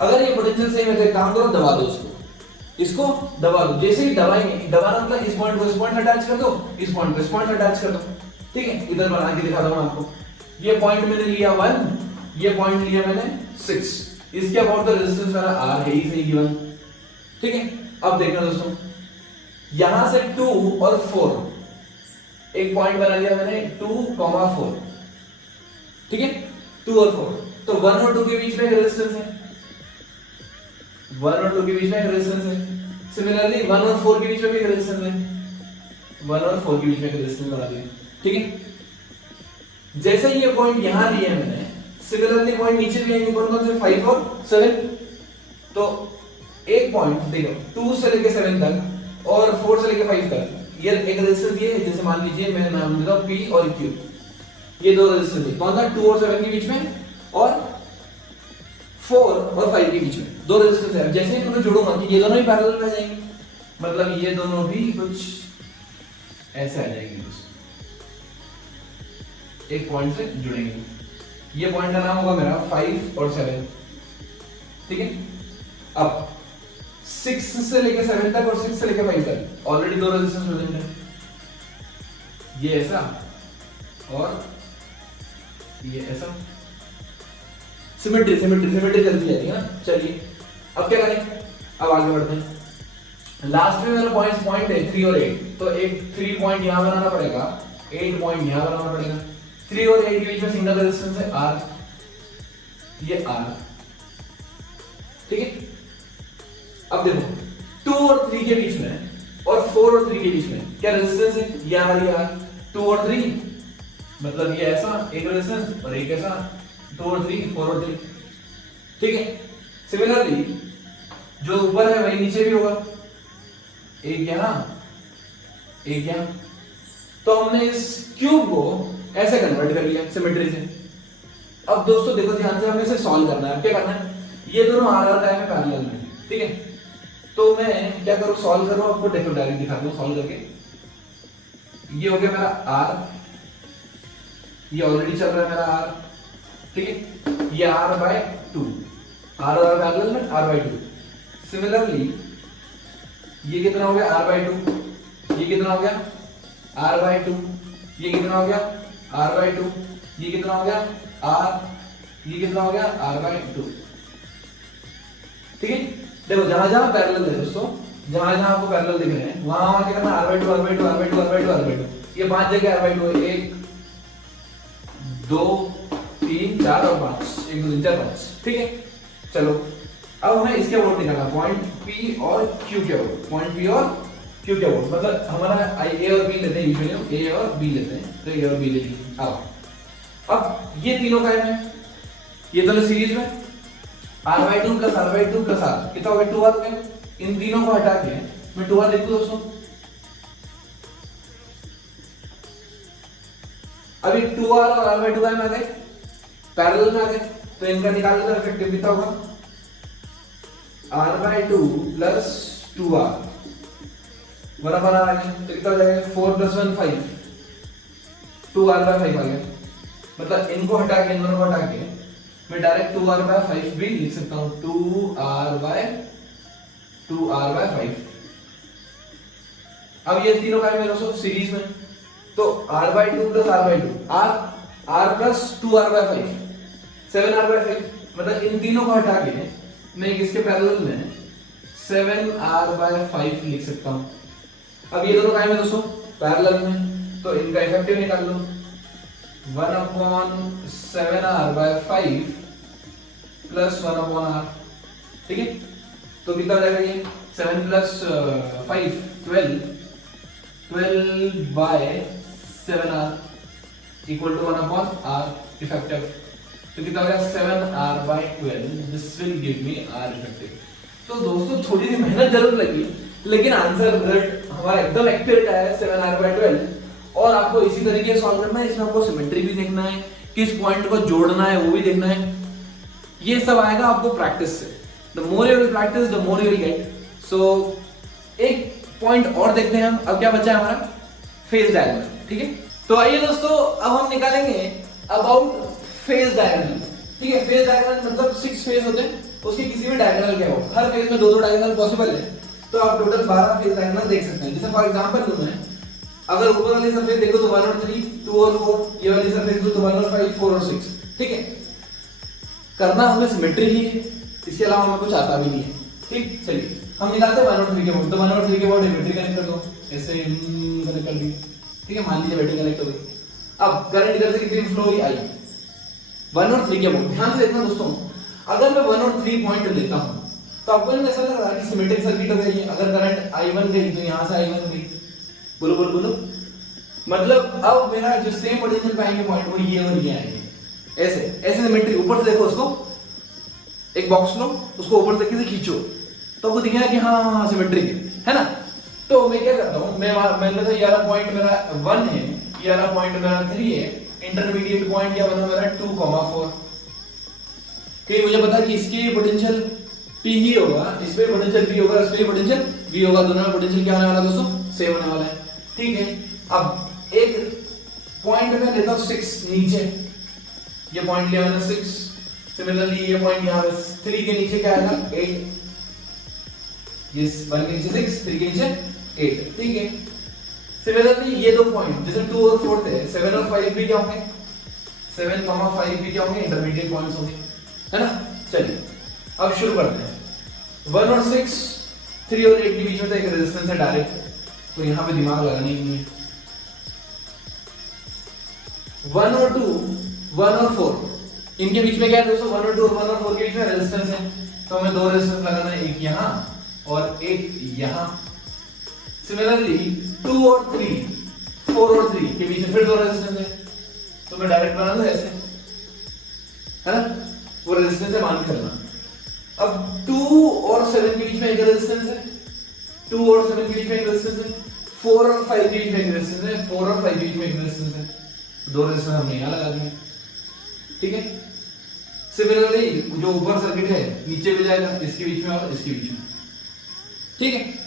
अगर ये पोटेंशियल सेम है तो एक काम करो, दबा दो इसको दबा दो। जैसे ही दबाएंगे, दबाना मतलब इस पॉइंट को इस पॉइंट अटैच कर दो, इस पॉइंट को इस पॉइंट अटैच कर दो। ठीक है, इधर बना के दिखा दूं आपको। ये पॉइंट मैंने लिया 1, ये पॉइंट लिया मैंने 6। इसके अबाउट द रेजिस्टेंस मेरा R है ही सही गिवन। ठीक है, अब देखना दोस्तों, यहां से 2 और 4 एक पॉइंट बना लिया मैंने 2, 4। ठीक है, 2 और 4, तो 1 और 2 के बीच में एक रेजिस्टेंस है, 1 और 2 के बीच में एक रेजिस्टेंस है। सिमिलरली 1 और 4 के बीच में भी एक रेजिस्टेंस है, 1 और 4 के बीच में एक रेजिस्टेंस बना दिया। ठीक है, जैसे ये पॉइंट यहां लिए मैंने, सिमिलरली पॉइंट नीचे भी आएंगे, कौन से 5 और 7। तो एक पॉइंट देखो 2 से लेके 7 तक और 4 से लेके 5 तक ये एक रेजिस्टेंस ये है, जैसे मान लीजिए मैं नाम देता हूं P और Q, ये दो रेजिस्टेंस है। कौन सा, 2 और 7 के बीच में और 4 और 5 के बीच में दो रेजिस्टेंस है। जैसे ही मैं जोड़ूंगा कि ये दोनों ही पैरेलल में जाएंगे, मतलब ये दोनों भी कुछ ऐसे आ जाएंगे, एक पॉइंट से जुड़ेंगे। ये पॉइंट का नाम होगा मेरा 5 और 7। ठीक है, अब 6 से लेके 7 तक और 6 से लेके 5 तक ऑलरेडी दो रेजिस्टेंस हो जाएंगे, ये ऐसा और ये ऐसा। सिमेट्री सिमेट्री सिमेट्री चलती जाती है ना। चलिए अब क्या करें, अब आगे बढ़ते हैं। लास्ट में मेरा पॉइंट है 3 और 8, तो एक 3 पॉइंट यहां बनाना पड़ेगा, 8 पॉइंट यहां बनाना पड़ेगा। 3 और 8 के बीच में सिंगल रेजिस्टेंस है R, ये R। ठीक है, अब देखो 2 और 3 के बीच में और 4 और 3 के बीच में क्या रेजिस्टेंस है, ये R, ये R। 2 और 3 मतलब ये ऐसा एक रेजिस्टेंस और एक ऐसा, 2 और 3, 4 और 3। ठीक है, सिमिलरली जो ऊपर है वही नीचे भी होगा, एक यहां एक यहां। तो हमने इस क्यूब को ऐसे कन्वर्ट कर लिया सिमेट्री से। अब दोस्तों देखो ध्यान से, हमें इसे सॉल्व करना है। अब क्या करना है, ये दोनों R R है पैरेलल में। ठीक है, तो मैं क्या करूं, सॉल्व करूं, आपको देखो डायरेक्ट दिखाता हूं सॉल्व करके। ये हो गया मेरा R, ये ऑलरेडी चल रहा है मेरा R। ठीक है, ये R/2, R और R पैरेलल में R/2। सिमिलरली ये कितना हो गया R/2, ये कितना हो गया R/2, ये कितना हो गया R/2, ये कितना हो गया R, ये कितना हो गया R/2। ठीक है, देखो जहां जहां पैरेलल है दोस्तों, जहां जहां आपको पैरेलल दिख रहे हैं वहां वहां क्या करना, R/2 R/2 R/2 R/2 R/2। ये 5 जगह R/2 है, 1 2 3 4 और 5, 1 2 3 4 5। ठीक है, चलो अब हमें इसके अबाउट निकालना, पॉइंट P और Q के अबाउट, पॉइंट P और Q के अबाउट। मतलब हमारा A और B लेते हैं, यूजुअली A और B लेते हैं, तो A और B ले लीजिए। अब ये तीनों का है, ये दोनों सीरीज में R/2 plus R/2 plus R कितना हो गया 2R हो गया। इन तीनों को हटा के मैं 2R लिख दूं दोस्तों। अभी 2R और R/2 में आ गए, पैरेलल में आ गए, तो इनका निकाल लेते हैं, इफेक्टिव कितना होगा R/2 प्लस 2R बराबर आ गया, तो कितना हो जाएगा 4 + 1 5, 2R/5 आ गया। मतलब इनको हटा के, इन दोनों को हटा के मैं डायरेक्ट 2R/5 भी लिख सकता हूं, 2R/5। अब ये तीनों का है मेरे दोस्तों सीरीज में, तो R/2 plus R/2 R plus 2R/5 7R/5। मतलब इन तीनों को हटा के मैं इसके पैरेलल में 7R/5 लिख सकता हूं। अब ये दोनों का है दोस्तों पैरेलल में, तो इनका इफेक्टिव निकाल लो, 1/7R/5 प्लस 1/R। ठीक है, तो कितना हो जाएगा ये 7 plus 5 12 by 7r equal to 1/r effective. तो कितना हो गया 7r/12, this will give me r effective. तो दोस्तों थोड़ी सी मेहनत जरूर लगी, लेकिन आंसर रिजल्ट हमारा एकदम एक्यूरेट आया है 7r/12। और आपको इसी तरीके से सॉल्व करना है, इसमें आपको सिमेट्री भी देखना है, किस पॉइंट को जोड़ना है वो भी देखना है। ये सब आएगा आपको प्रैक्टिस से। The more you will practice the more you will get. So एक पॉइंट और देखते हैं हम। अब क्या बचा है हमारा, फेज डायग्राम, ठीक है। तो आइए दोस्तों, अब हम निकालेंगे अबाउट फेज डायग्राम, ठीक है। फेज डायग्राम मतलब 6 फेज होते हैं, उसके किसी भी डायग्राम क्या हो, हर फेज में 2-2 डायग्राम पॉसिबल है, तो आप टोटल 12 फेज डायग्राम देख सकते हैं। जैसे फॉर एग्जांपल लूं मैं, अगर ऊपर वाली सरफेस देखो तो 1 और 3, 2 और 4, ये वाली सरफेस तो 1 और 5, 4 और 6, ठीक है। करना हमें सिमेट्री ही है, इसके अलावा हमें कुछ आता भी नहीं है, ठीक। चलिए हम निकालते हैं 1 और 3 के बोर्ड। तो 1 और 3 के बोर्ड सिमेट्री कनेक्ट कर दो, ऐसे कनेक्ट कर दिए, ठीक है। मान लीजिए बैटरी कनेक्ट हो गई। अब करंट इधर से कितनी फ्लो हुई, आई 1 और 3 के बोर्ड। ध्यान से देखना दोस्तों, अगर मैं 1 और 3 पॉइंट लेता हूं तो आपको ऐसा लग रहा है कि सिमेट्रिक सर्किट हो गई है। अगर करंट I1 गई तो यहां से I1 गई, बोलो बोलो बोलो, मतलब अब मेरा जो सेम पोटेंशियल पाएंगे पॉइंट वो ये और ये आएंगे, ऐसे ऐसे सिमेट्री। ऊपर से देखो, उसको एक बॉक्स लो, उसको ऊपर से कैसे खींचो तो आपको दिखेगा कि हाँ सिमेट्रिक है ना। तो मैं क्या करता हूं, मैंने तो ये वाला पॉइंट मेरा 1 है, ये वाला पॉइंट मेरा 3 है, इंटरमीडिएट पॉइंट क्या बना मेरा 2,4, क्योंकि मुझे पता है कि इसकी पोटेंशियल P ही होगा, इस पे पोटेंशियल P होगा, इस पे पोटेंशियल V होगा, दोनों में पोटेंशियल क्या होने वाला है दोस्तों, सेम होने वाला है, ठीक है। अब एक पॉइंट में लेता हूं 6 नीचे, ये पॉइंट लिया मैंने 6, सिमिलरली ये पॉइंट यहां पे 3 के नीचे क्या आएगा 8, यस 1 के नीचे 6, 3 के नीचे 8, ठीक है। सिमिलरली ये दो पॉइंट जैसे 2 और 4 थे, 7 और 5 भी क्या होंगे, 7, 5 भी क्या होंगे, इंटरमीडिएट पॉइंट्स होंगे, है ना। चलिए अब शुरू करते हैं। 1 और 6, 3 और 8 के बीच में तो एक रेजिस्टेंस है डायरेक्ट, तो यहां पे दिमाग लगाना ही नहीं है। 1 और 2, 1 और 4 इनके बीच में क्या है दोस्तों, 1 और 2 और 1 और 4 के बीच में रेजिस्टेंस है, तो हमें दो रेजिस्टेंस लगाना है, एक यहां और एक यहां। सिमिलरली 2 और 3, 4 और 3 के बीच में फिर दो रेजिस्टेंस है, तो मैं डायरेक्ट बना दूं ऐसे, है ना, वो रेजिस्टेंस है मान के चलना। अब 2 और 7 के बीच में एक रेजिस्टेंस है, 2 और 7 के बीच में एक रेजिस्टेंस है, 4 और 5 के बीच में एक रेजिस्टेंस है, 4 और 5 के बीच में एक रेजिस्टेंस है, दो रेजिस्टेंस हमने यहां लगा दिए, ठीक है। सिमिलरली जो ऊपर सर्किट है नीचे भी जाएगा, इसके बीच में और इसके बीच में, ठीक है।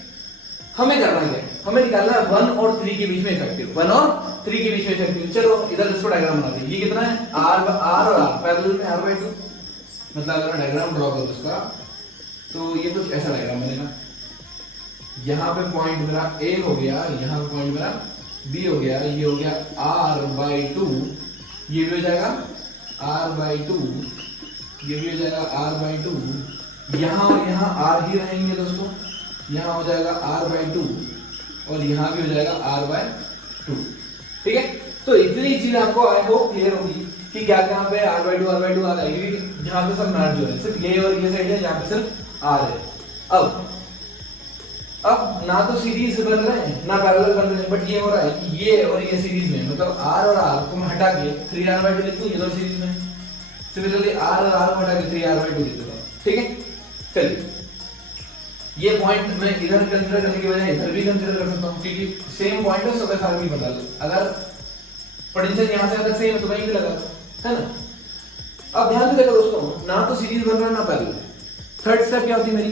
हमें करना है, हमें निकालना है 1 और 3 के बीच में इफेक्टिव, 1 और 3 के बीच में इफेक्टिव। चलो इधर इसको डायग्राम बनाते हैं। ये कितना है R और R पैरेलल में R/2, मतलब अगर डायग्राम ड्रॉ करो इसका तो ये कुछ ऐसा डायग्राम बनेगा। यहाँ पे पॉइंट मेरा A हो गया, यहाँ पे पॉइंट मेरा B हो गया, ये हो गया R/2, ये भी हो जाएगा R/2, ये भी हो जाएगा R/2, यहाँ और यहाँ R ही रहेंगे दोस्तों, यहाँ हो जाएगा R/2 और यहाँ भी हो जाएगा R/2, ठीक है। तो इतनी चीज आपको आई होप क्लियर होगी कि क्या कहाँ पे R/2 आ जाएगी, जहाँ पे सब मैच जो है, सिर्फ ये और ये साइड है जहाँ पे सिर्फ R है। अब ना तो सीरीज बन रहे हैं ना पैरेलल बन रहे हैं, बट ये हो रहा है कि ये और ये सीरीज में, मतलब R और R को मैं हटा के 3R/2 लिख दूं, ये दोनों सीरीज में। सिमिलरली R और R को हटा के 3R/2 लिख दूंगा, ठीक है। चलिए ये पॉइंट मैं इधर कंसीडर करने की बजाय इधर भी कंसीडर कर सकता हूं, क्योंकि सेम पॉइंट है, सब सारे भी बता दो। अगर पोटेंशियल यहां से अगर सेम है तो वहीं भी लगा दो, है ना। अब ध्यान से देखो दोस्तों, ना तो सीरीज बन रहा है ना पैरेलल। थर्ड स्टेप क्या होती है मेरी,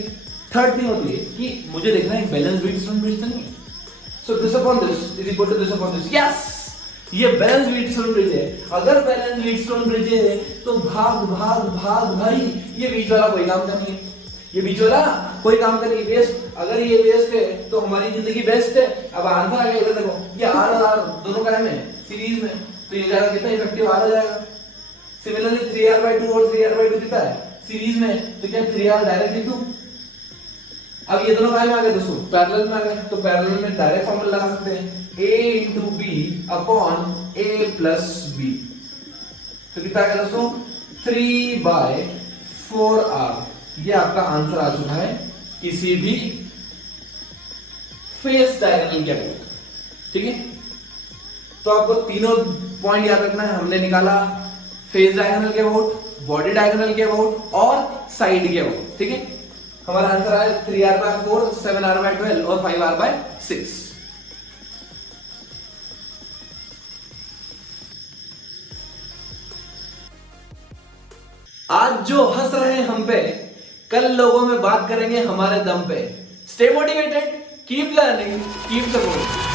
थर्ड थिंग होती है कि मुझे देखना है बैलेंस व्हीटस्टोन ब्रिज तो नहीं है। So this upon this is equal to this upon this, yes ये बैलेंस व्हीटस्टोन ब्रिज है। अगर बैलेंस व्हीटस्टोन ब्रिज है तो भाग भाग भाग भाई, ये बीच वाला कोई काम का नहीं है, ये बीच वाला कोई काम का नहीं, वेस्ट। अगर ये वेस्ट है तो हमारी जिंदगी बेस्ट है। अब आंसर आ गया, इधर देखो, ये R और R दोनों का है सीरीज में, तो ये जाएगा कितना इफेक्टिव R हो जाएगा। सिमिलरली 3R/2 और 3R/2 कितना है सीरीज में, तो क्या 3R डायरेक्ट लिख दूं। अब ये दोनों काय में आ गए दोस्तों, पैरेलल में आ गए, तो पैरेलल में डायरेक्ट फॉर्मूला लगा सकते हैं, A into B upon A plus B। तो कितना आ गया दोस्तों 3/4R। ये आपका आंसर आ चुका है किसी भी फेस डायगोनल के अबाउट। ठीक है, तो आपको तीनों पॉइंट याद रखना है। हमने निकाला फेस डायगोनल के अबाउट, बॉडी डायगोनल के अबाउट और साइड के अबाउट। ठीक है, हमारा आंसर आया 3r/4, 7r/12 और 5r/6। आज जो हंस रहे हैं हम पे, कल लोगों में बात करेंगे हमारे दम पे। Stay motivated, keep learning, keep support.